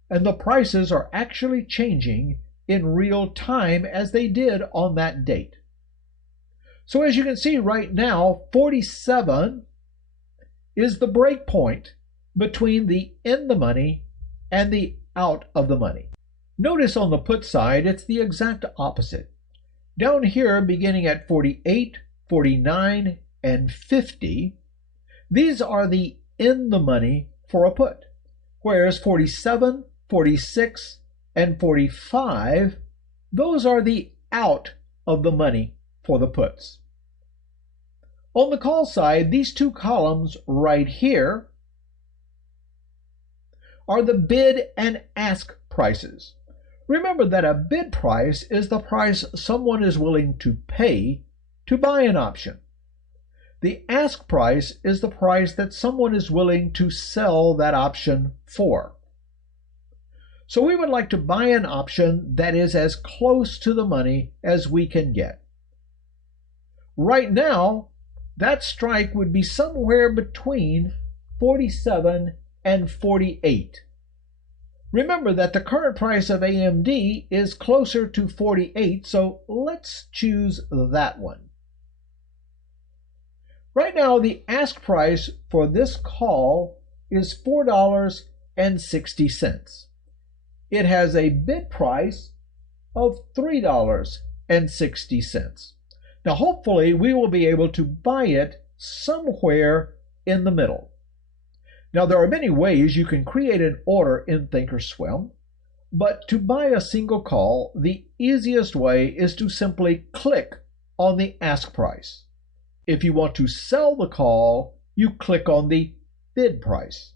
and the prices are actually changing in real time as they did on that date. So as you can see right now, 47 is the break point between the in the money and the out of the money. Notice on the put side, it's the exact opposite. Down here, beginning at 48, 49, and 50, these are the in the money for a put, whereas 47, 46, and 45, those are the out of the money for the puts. On the call side, these two columns right here are the bid and ask prices. Remember that a bid price is the price someone is willing to pay to buy an option. The ask price is the price that someone is willing to sell that option for. So we would like to buy an option that is as close to the money as we can get. Right now, that strike would be somewhere between 47 and 48. Remember that the current price of AMD is closer to 48, so let's choose that one. Right now, the ask price for this call is $4.60. It has a bid price of $3.60. Now, hopefully, we will be able to buy it somewhere in the middle. Now, there are many ways you can create an order in Thinkorswim, but to buy a single call, the easiest way is to simply click on the ask price. If you want to sell the call, you click on the bid price.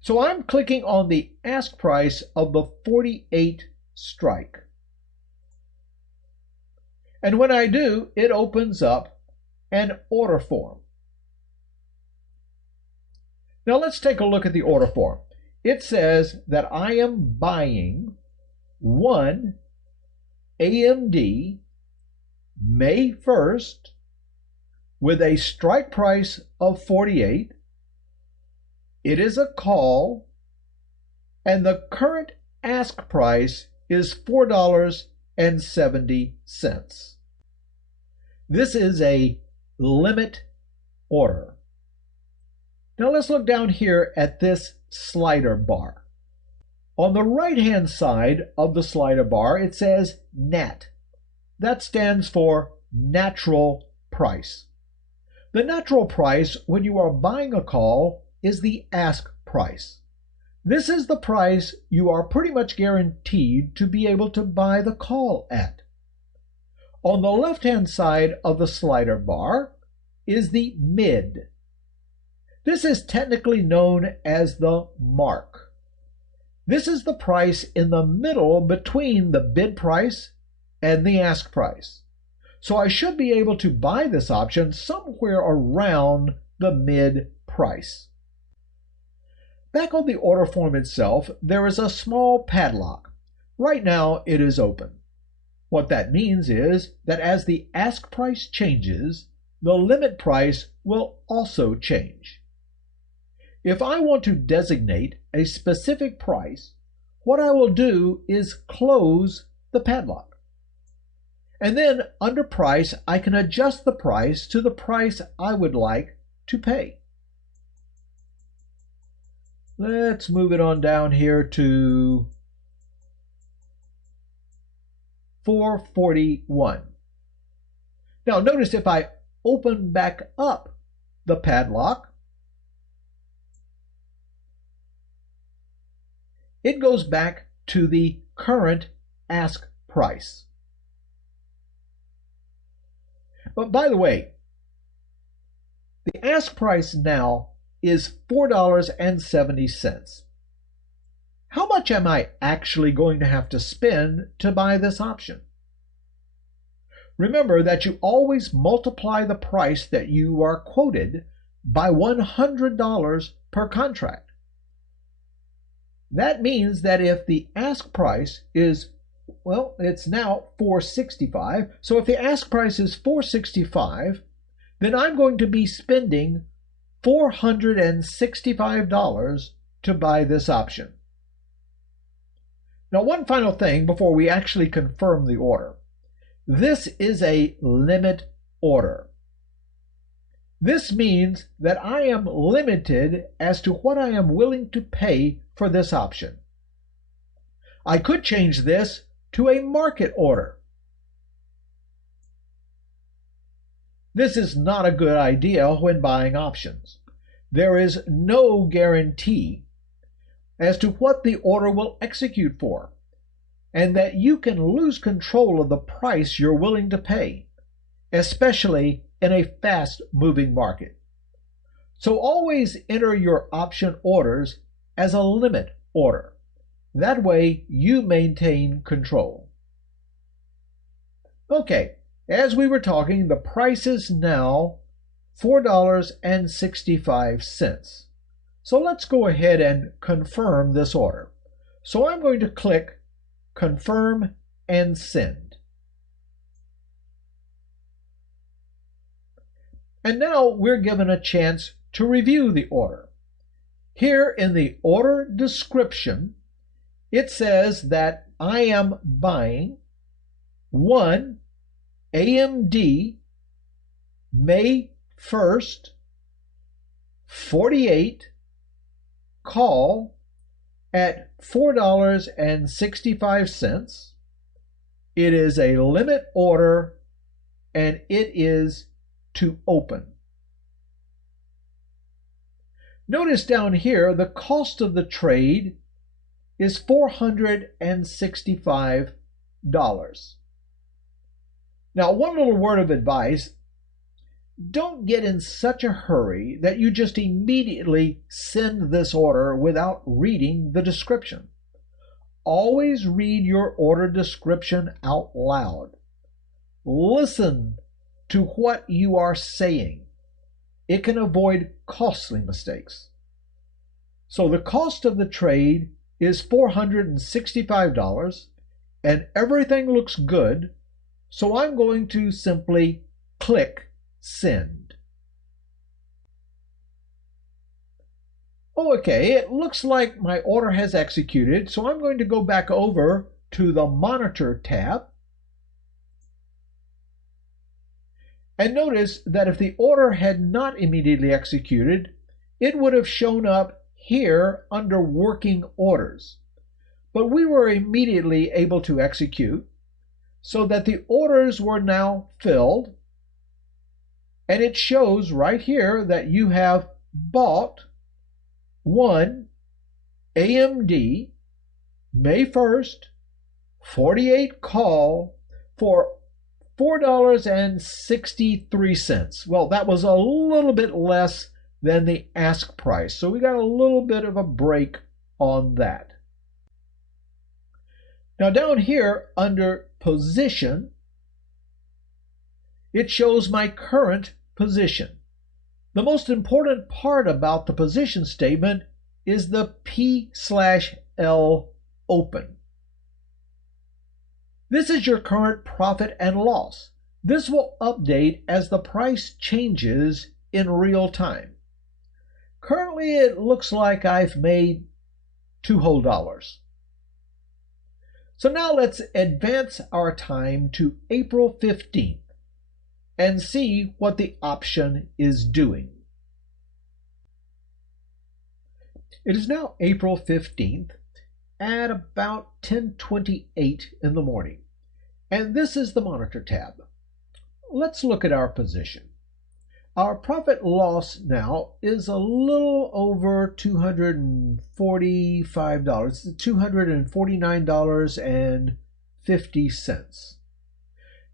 So I'm clicking on the ask price of the 48 strike. And when I do, it opens up an order form. Now let's take a look at the order form. It says that I am buying one AMD May 1st with a strike price of 48. It is a call, and the current ask price is $4.70. This is a limit order. Now let's look down here at this slider bar. On the right-hand side of the slider bar, it says NAT. That stands for natural price. The natural price when you are buying a call is the ask price. This is the price you are pretty much guaranteed to be able to buy the call at. On the left-hand side of the slider bar is the mid. This is technically known as the mark. This is the price in the middle between the bid price and the ask price. So I should be able to buy this option somewhere around the mid price. Back on the order form itself, there is a small padlock. Right now, it is open. What that means is that as the ask price changes, the limit price will also change. If I want to designate a specific price, what I will do is close the padlock. And then under price, I can adjust the price to the price I would like to pay. Let's move it on down here to $4.41. Now notice if I open back up the padlock, it goes back to the current ask price. But by the way, the ask price now is $4.70. How much am I actually going to have to spend to buy this option? Remember that you always multiply the price that you are quoted by $100 per contract. That means that if the ask price is, well, it's now $4.65. So if the ask price is $4.65, then I'm going to be spending $465 to buy this option. Now, one final thing before we actually confirm the order. This is a limit order. This means that I am limited as to what I am willing to pay for this option. I could change this to a market order. This is not a good idea when buying options. There is no guarantee as to what the order will execute for, and that you can lose control of the price you're willing to pay, especially in a fast-moving market. So always enter your option orders as a limit order. That way you maintain control. Okay, as we were talking, the price is now $4.65. So let's go ahead and confirm this order. So I'm going to click Confirm and Send. And now we're given a chance to review the order. Here in the order description, it says that I am buying one AMD May 1st 48 call at $4.65. It is a limit order and it is to open. Notice down here the cost of the trade is $465. Now, one little word of advice: don't get in such a hurry that you just immediately send this order without reading the description. Always read your order description out loud. Listen to what you are saying. It can avoid costly mistakes. So the cost of the trade is $465, and everything looks good, so I'm going to simply click Send. Okay, it looks like my order has executed, so I'm going to go back over to the Monitor tab. And notice that if the order had not immediately executed, it would have shown up here under Working Orders. But we were immediately able to execute, so that the orders were now filled, and it shows right here that you have bought one AMD May 1st 48 call for $4.63. Well, that was a little bit less than the ask price, so we got a little bit of a break on that. Now down here under Position, it shows my current position. The most important part about the position statement is the P/L open. This is your current profit and loss. This will update as the price changes in real time. Currently, it looks like I've made $2 whole. So now let's advance our time to April 15th and see what the option is doing. It is now April 15th at about 10:28 in the morning, and this is the Monitor tab. Let's look at our position. Our profit loss now is a little over $245, $249.50.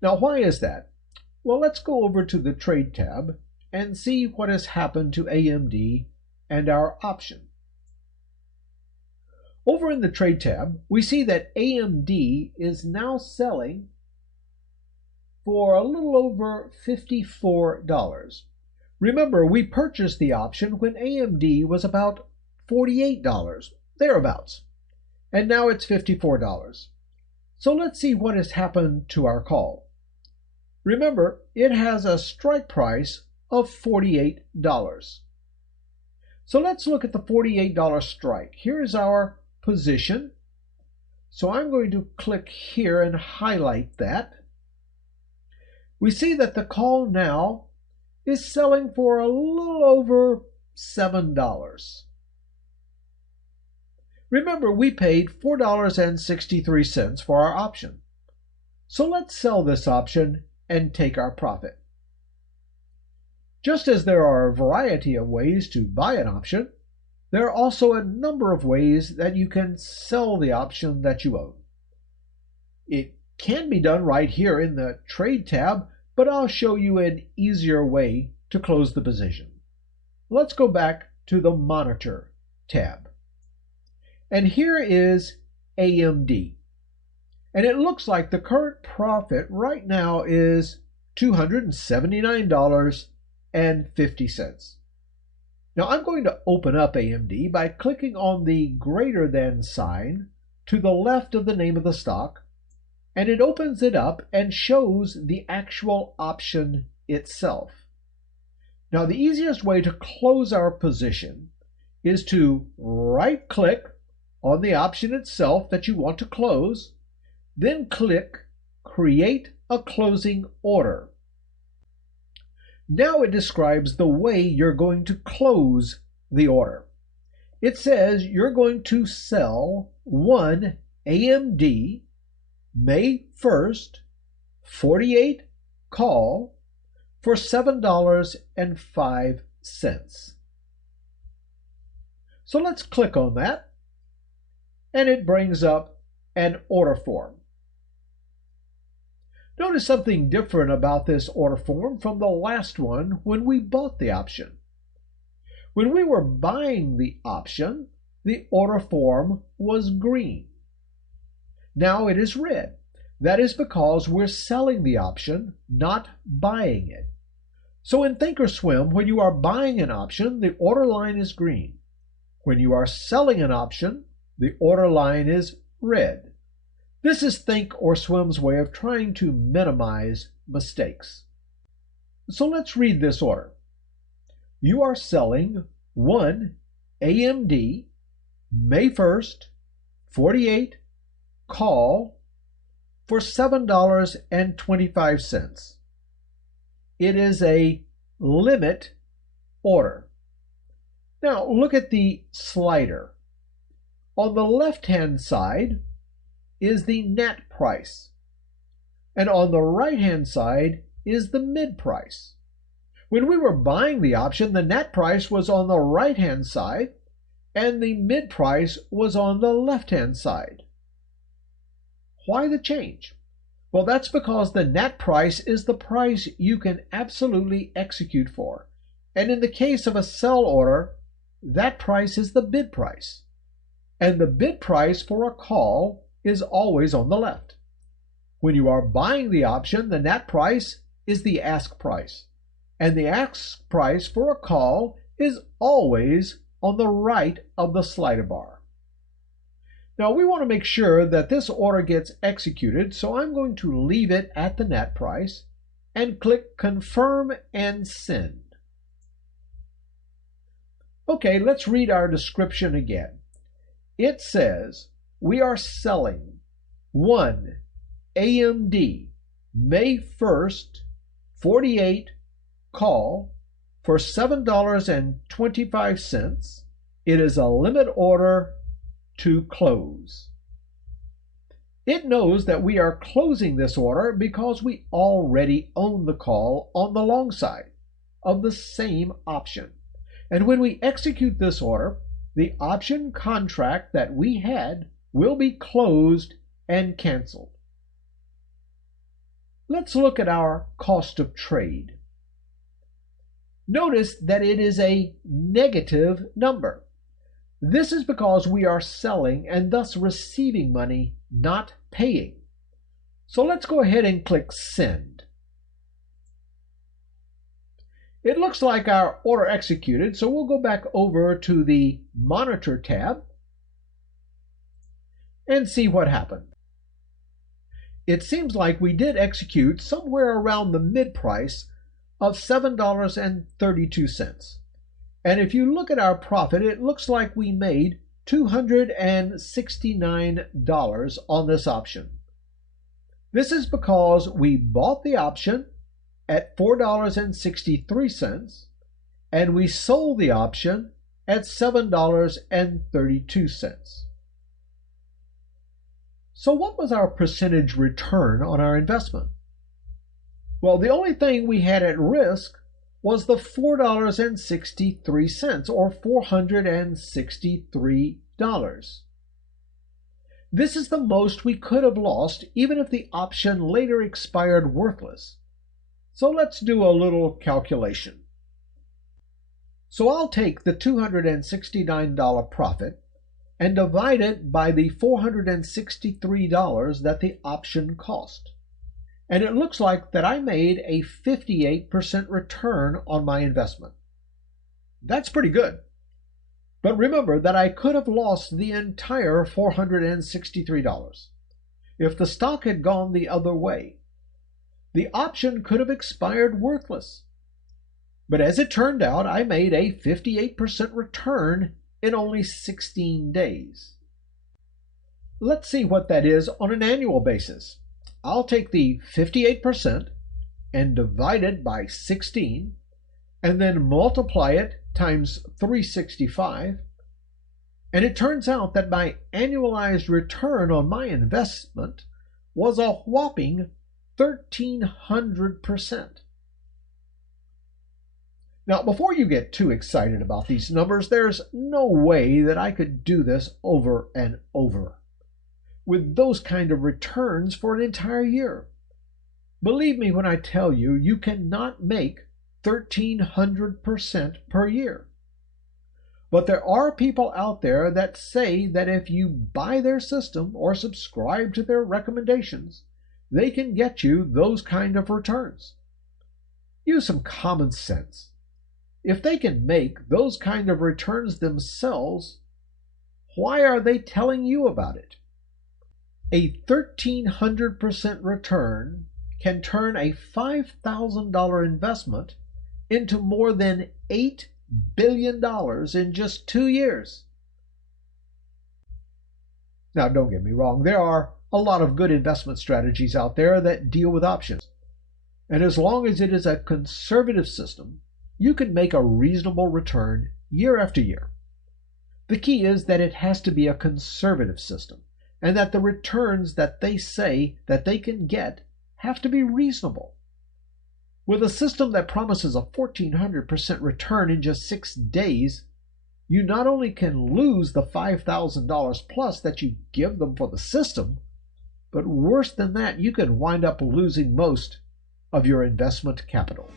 Now, why is that? Well, let's go over to the Trade tab and see what has happened to AMD and our option. Over in the Trade tab, we see that AMD is now selling for a little over $54. Remember, we purchased the option when AMD was about $48, thereabouts, and now it's $54. So let's see what has happened to our call. Remember, it has a strike price of $48. So let's look at the $48 strike. Here's our position. So I'm going to click here and highlight that. We see that the call now is selling for a little over $7. Remember, we paid $4.63 for our option. So let's sell this option and take our profit. Just as there are a variety of ways to buy an option, there are also a number of ways that you can sell the option that you own. It can be done right here in the Trade tab, but I'll show you an easier way to close the position. Let's go back to the Monitor tab. And here is AMD. And it looks like the current profit right now is $279.50. Now I'm going to open up AMD by clicking on the greater than sign to the left of the name of the stock, and it opens it up and shows the actual option itself. Now the easiest way to close our position is to right-click on the option itself that you want to close, then click Create a Closing Order. Now it describes the way you're going to close the order. It says you're going to sell one AMD May 1st 48 call for $7.05. So let's click on that, and it brings up an order form. Notice something different about this order form from the last one when we bought the option. When we were buying the option, the order form was green. Now it is red. That is because we're selling the option, not buying it. So in Thinkorswim, when you are buying an option, the order line is green. When you are selling an option, the order line is red. This is Thinkorswim's way of trying to minimize mistakes. So let's read this order. You are selling one AMD May 1st 48 call for $7.25. It is a limit order. Now look at the slider. On the left-hand side is the net price, and on the right-hand side is the mid price. When we were buying the option, the net price was on the right-hand side, and the mid price was on the left-hand side. Why the change? Well, that's because the net price is the price you can absolutely execute for, and in the case of a sell order, that price is the bid price, and the bid price for a call is always on the left. When you are buying the option, the net price is the ask price, and the ask price for a call is always on the right of the slider bar. Now we want to make sure that this order gets executed, so I'm going to leave it at the net price and click Confirm and Send. Okay, let's read our description again. It says we are selling one AMD May 1st 48 call for $7.25. It is a limit order to close. It knows that we are closing this order because we already own the call on the long side of the same option. And when we execute this order, the option contract that we had will be closed and canceled. Let's look at our cost of trade. Notice that it is a negative number. This is because we are selling and thus receiving money, not paying. So let's go ahead and click Send. It looks like our order executed, so we'll go back over to the Monitor tab and see what happened. It seems like we did execute somewhere around the mid price of $7.32. And if you look at our profit, it looks like we made $269 on this option. This is because we bought the option at $4.63 and we sold the option at $7.32. So what was our percentage return on our investment? Well, the only thing we had at risk was the $4.63, or $463. This is the most we could have lost even if the option later expired worthless. So let's do a little calculation. So I'll take the $269 profit and divide it by the $463 that the option cost. And it looks like that I made a 58% return on my investment. That's pretty good. But remember that I could have lost the entire $463 if the stock had gone the other way. The option could have expired worthless. But as it turned out, I made a 58% return in only 16 days. Let's see what that is on an annual basis. I'll take the 58% and divide it by 16, and then multiply it times 365, and it turns out that my annualized return on my investment was a whopping 1,300%. Now, before you get too excited about these numbers, there's no way that I could do this over and over with those kind of returns for an entire year. Believe me when I tell you, you cannot make 1,300% per year. But there are people out there that say that if you buy their system or subscribe to their recommendations, they can get you those kind of returns. Use some common sense. If they can make those kind of returns themselves, why are they telling you about it? A 1,300% return can turn a $5,000 investment into more than $8 billion in just 2 years. Now, don't get me wrong, there are a lot of good investment strategies out there that deal with options. And as long as it is a conservative system, you can make a reasonable return year after year. The key is that it has to be a conservative system, and that the returns that they say that they can get have to be reasonable. With a system that promises a 1,400% return in just 6 days, you not only can lose the $5,000 plus that you give them for the system, but worse than that, you could wind up losing most of your investment capital.